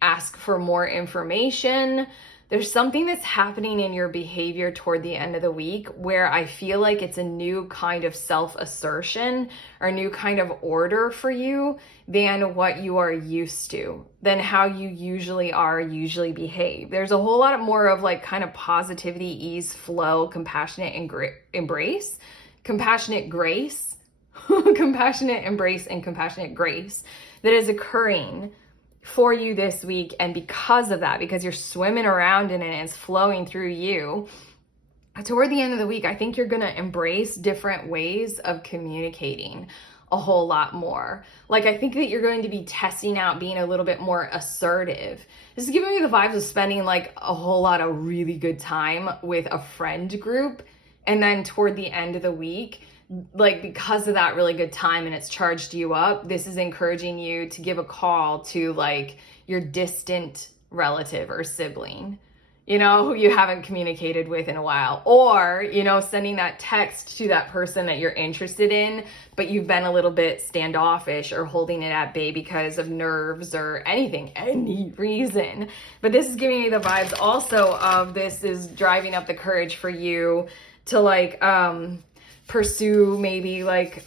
ask for more information. There's something that's happening in your behavior toward the end of the week where I feel like it's a new kind of self-assertion or a new kind of order for you than what you are used to, than how you usually behave. There's a whole lot more of like kind of positivity, ease, flow, compassionate and embrace, compassionate grace, compassionate embrace and compassionate grace that is occurring for you this week. And because of that, because you're swimming around in it and it's flowing through you, toward the end of the week, I think you're going to embrace different ways of communicating a whole lot more. Like, I think that you're going to be testing out being a little bit more assertive. This is giving me the vibes of spending like a whole lot of really good time with a friend group. And then toward the end of the week, like because of that really good time and it's charged you up, this is encouraging you to give a call to like your distant relative or sibling, who you haven't communicated with in a while, or, sending that text to that person that you're interested in, but you've been a little bit standoffish or holding it at bay because of nerves or any reason. But this is giving me the vibes also of this is driving up the courage for you to like, pursue maybe like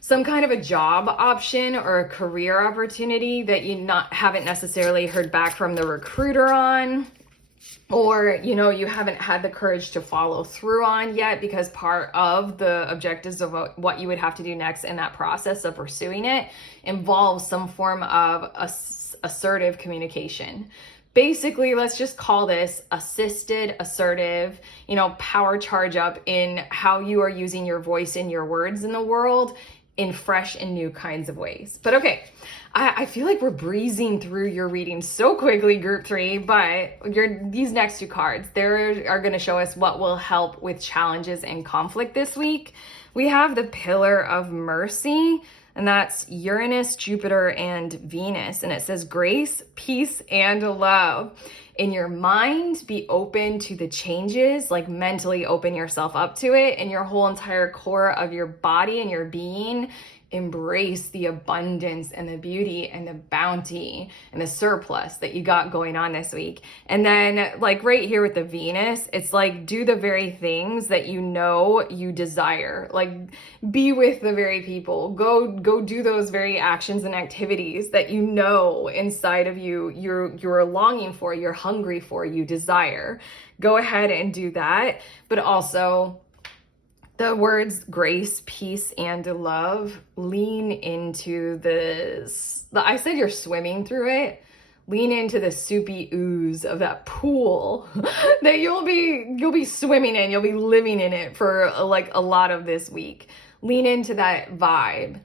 some kind of a job option or a career opportunity that you haven't necessarily heard back from the recruiter on, or you haven't had the courage to follow through on yet because part of the objectives of what you would have to do next in that process of pursuing it involves some form of assertive communication. Basically, let's just call this assisted, assertive, power charge up in how you are using your voice and your words in the world in fresh and new kinds of ways. But okay, I feel like we're breezing through your reading so quickly, group 3, but these next 2 cards, they are going to show us what will help with challenges and conflict this week. We have the Pillar of Mercy, and that's Uranus, Jupiter, and Venus. And it says grace, peace, and love. In your mind, be open to the changes, like mentally open yourself up to it, and your whole entire core of your body and your being embrace the abundance and the beauty and the bounty and the surplus that you got going on this week. And then like right here with the Venus, it's like do the very things that you know you desire. Like be with the very people. Go do those very actions and activities that you know inside of you you're longing for, you're hungry for, you desire. Go ahead and do that. But also the words grace, peace, and love, lean into this. I said you're swimming through it. Lean into the soupy ooze of that pool that you'll be swimming in. You'll be living in it for like a lot of this week. Lean into that vibe.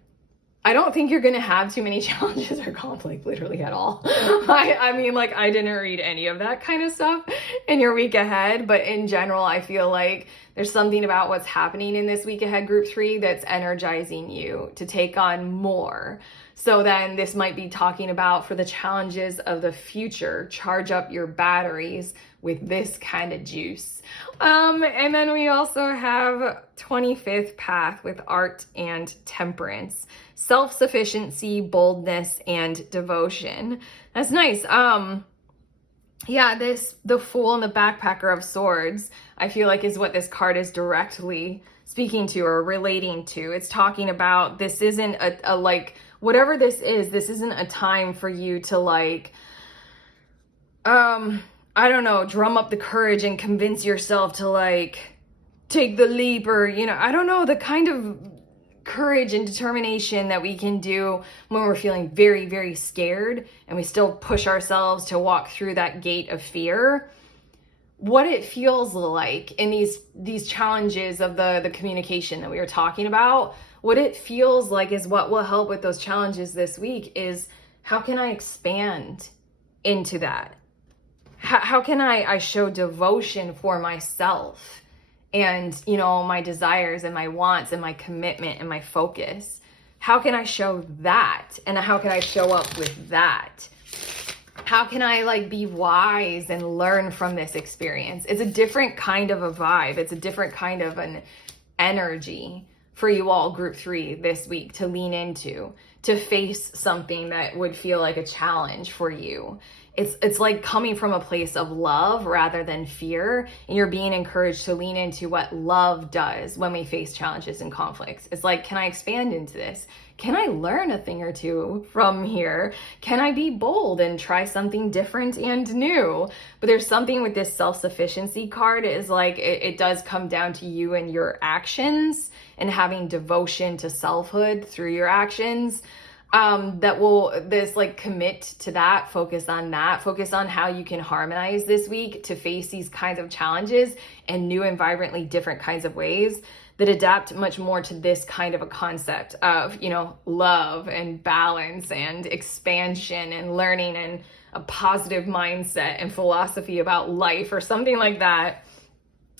I don't think you're going to have too many challenges or conflict literally at all. I mean, like, I didn't read any of that kind of stuff in your week ahead, but in general, I feel like there's something about what's happening in this week ahead group 3 that's energizing you to take on more. So then this might be talking about for the challenges of the future, charge up your batteries with this kind of juice. And then we also have 25th path with art and temperance, self-sufficiency, boldness, and devotion. That's nice. Yeah, the Fool and the Backpacker of Swords, I feel like is what this card is directly speaking to or relating to. It's talking about this isn't a like, whatever this isn't a time for you to like, I don't know, drum up the courage and convince yourself to like take the leap or, you know, I don't know, the kind of courage and determination that we can do when we're feeling very, very scared and we still push ourselves to walk through that gate of fear. What it feels like in these challenges of the communication that we were talking about, what it feels like is what will help with those challenges this week is how can I expand into that? How can I show devotion for myself and, you know, my desires and my wants and my commitment and my focus? How can I show that? And how can I show up with that? How can I like be wise and learn from this experience? It's a different kind of a vibe. It's a different kind of an energy for you all group 3 this week to lean into, to face something that would feel like a challenge for you. It's like coming from a place of love rather than fear, and you're being encouraged to lean into what love does when we face challenges and conflicts. It's like, can I expand into this? Can I learn a thing or two from here? Can I be bold and try something different and new? But there's something with this self-sufficiency card is like, it does come down to you and your actions and having devotion to selfhood through your actions. This like commit to that, focus on how you can harmonize this week to face these kinds of challenges in new and vibrantly different kinds of ways that adapt much more to this kind of a concept of, you know, love and balance and expansion and learning and a positive mindset and philosophy about life or something like that.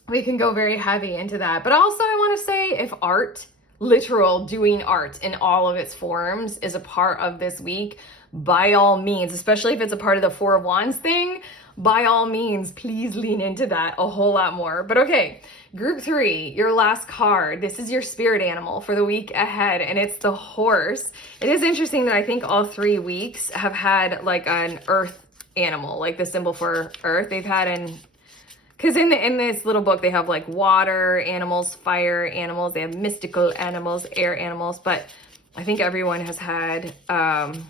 We can go very heavy into that. But also I want to say if art, literal doing art in all of its forms is a part of this week, by all means, especially if it's a part of the Four of Wands thing, by all means, please lean into that a whole lot more. But okay, group 3, your last card. This is your spirit animal for the week ahead, and it's the horse. It is interesting that I think all 3 weeks have had like an earth animal, like the symbol for earth. They've had because in this little book, they have like water animals, fire animals, they have mystical animals, air animals, but I think everyone has had an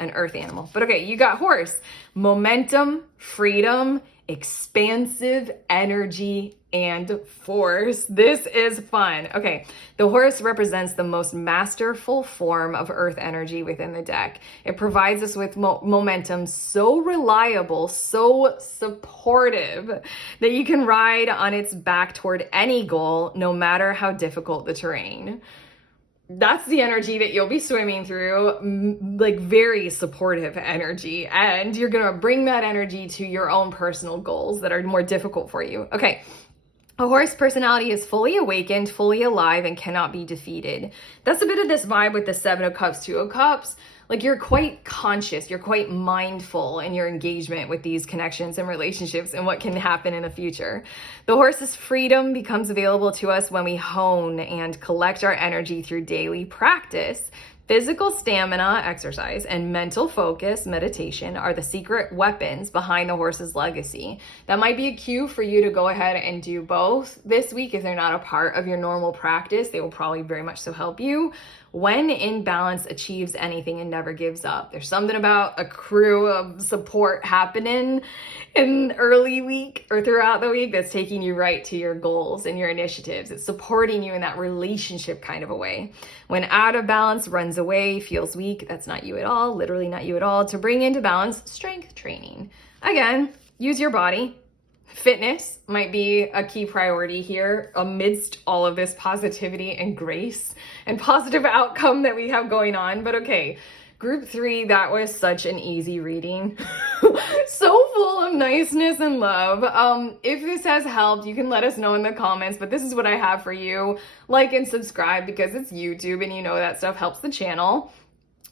earth animal. But okay, you got horse. Momentum, freedom, expansive energy, and force. This is fun. Okay, the horse represents the most masterful form of earth energy within the deck. It provides us with momentum so reliable, so supportive that you can ride on its back toward any goal, no matter how difficult the terrain. That's the energy that you'll be swimming through, like very supportive energy. And you're going to bring that energy to your own personal goals that are more difficult for you. Okay. A horse personality is fully awakened, fully alive, and cannot be defeated. That's a bit of this vibe with the 7 of Cups, 2 of Cups. Like you're quite conscious, you're quite mindful in your engagement with these connections and relationships and what can happen in the future. The horse's freedom becomes available to us when we hone and collect our energy through daily practice. Physical stamina, exercise, and mental focus, meditation, are the secret weapons behind the horse's legacy. That might be a cue for you to go ahead and do both this week. If they're not a part of your normal practice, they will probably very much so help you. When in balance, achieves anything and never gives up. There's something about a crew of support happening in early week or throughout the week that's taking you right to your goals and your initiatives. It's supporting you in that relationship kind of a way. When out of balance, runs away, feels weak, that's not you at all, literally not you at all. To bring into balance, strength training. Again, use your body. Fitness might be a key priority here amidst all of this positivity and grace and positive outcome that we have going on. But okay, group 3, that was such an easy reading. So full of niceness and love. If this has helped, you can let us know in the comments, but this is what I have for you. Like and subscribe because it's YouTube and you know that stuff helps the channel.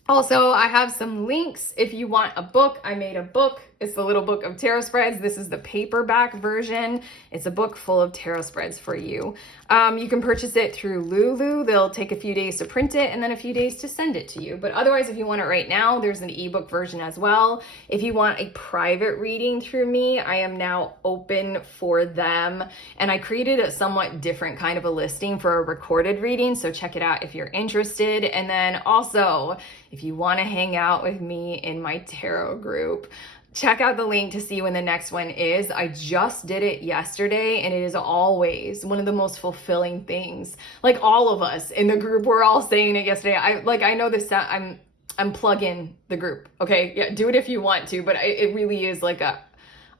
Also, I have some links if you want a book. I made a book. It's the Little Book of Tarot Spreads. This is the paperback version. It's a book full of tarot spreads for you. You can purchase it through Lulu. They'll take a few days to print it and then a few days to send it to you. But otherwise, if you want it right now, there's an ebook version as well. If you want a private reading through me, I am now open for them. And I created a somewhat different kind of a listing for a recorded reading. So check it out if you're interested. And then also, if you want to hang out with me in my tarot group, check out the link to see when the next one is. I just did it yesterday and it is always one of the most fulfilling things. Like all of us in the group, we're all saying it yesterday. I know this, I'm plugging the group. Okay. Yeah. Do it if you want to, but it really is like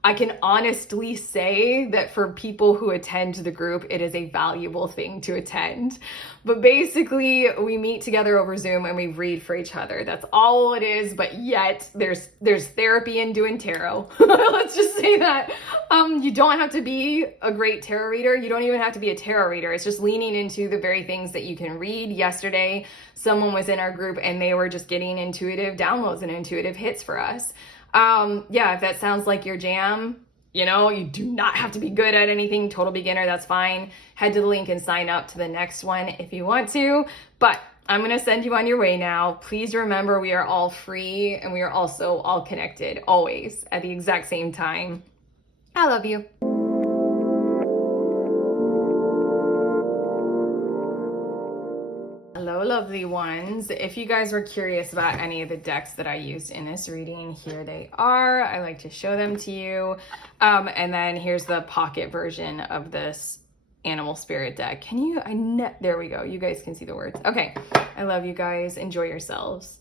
I can honestly say that for people who attend the group, it is a valuable thing to attend. But basically, we meet together over Zoom and we read for each other. That's all it is, but yet there's therapy in doing tarot. Let's just say that. You don't have to be a great tarot reader. You don't even have to be a tarot reader. It's just leaning into the very things that you can read. Yesterday, someone was in our group and they were just getting intuitive downloads and intuitive hits for us. Yeah, if that sounds like your jam, you know, you do not have to be good at anything, total beginner, that's fine. Head to the link and sign up to the next one if you want to, but I'm going to send you on your way now. Please remember we are all free and we are also all connected always at the exact same time. I love you. Hello, lovely ones. If you guys were curious about any of the decks that I used in this reading, here they are. I like to show them to you. And then here's the pocket version of this animal spirit deck. Can you, there we go. You guys can see the words. Okay. I love you guys. Enjoy yourselves.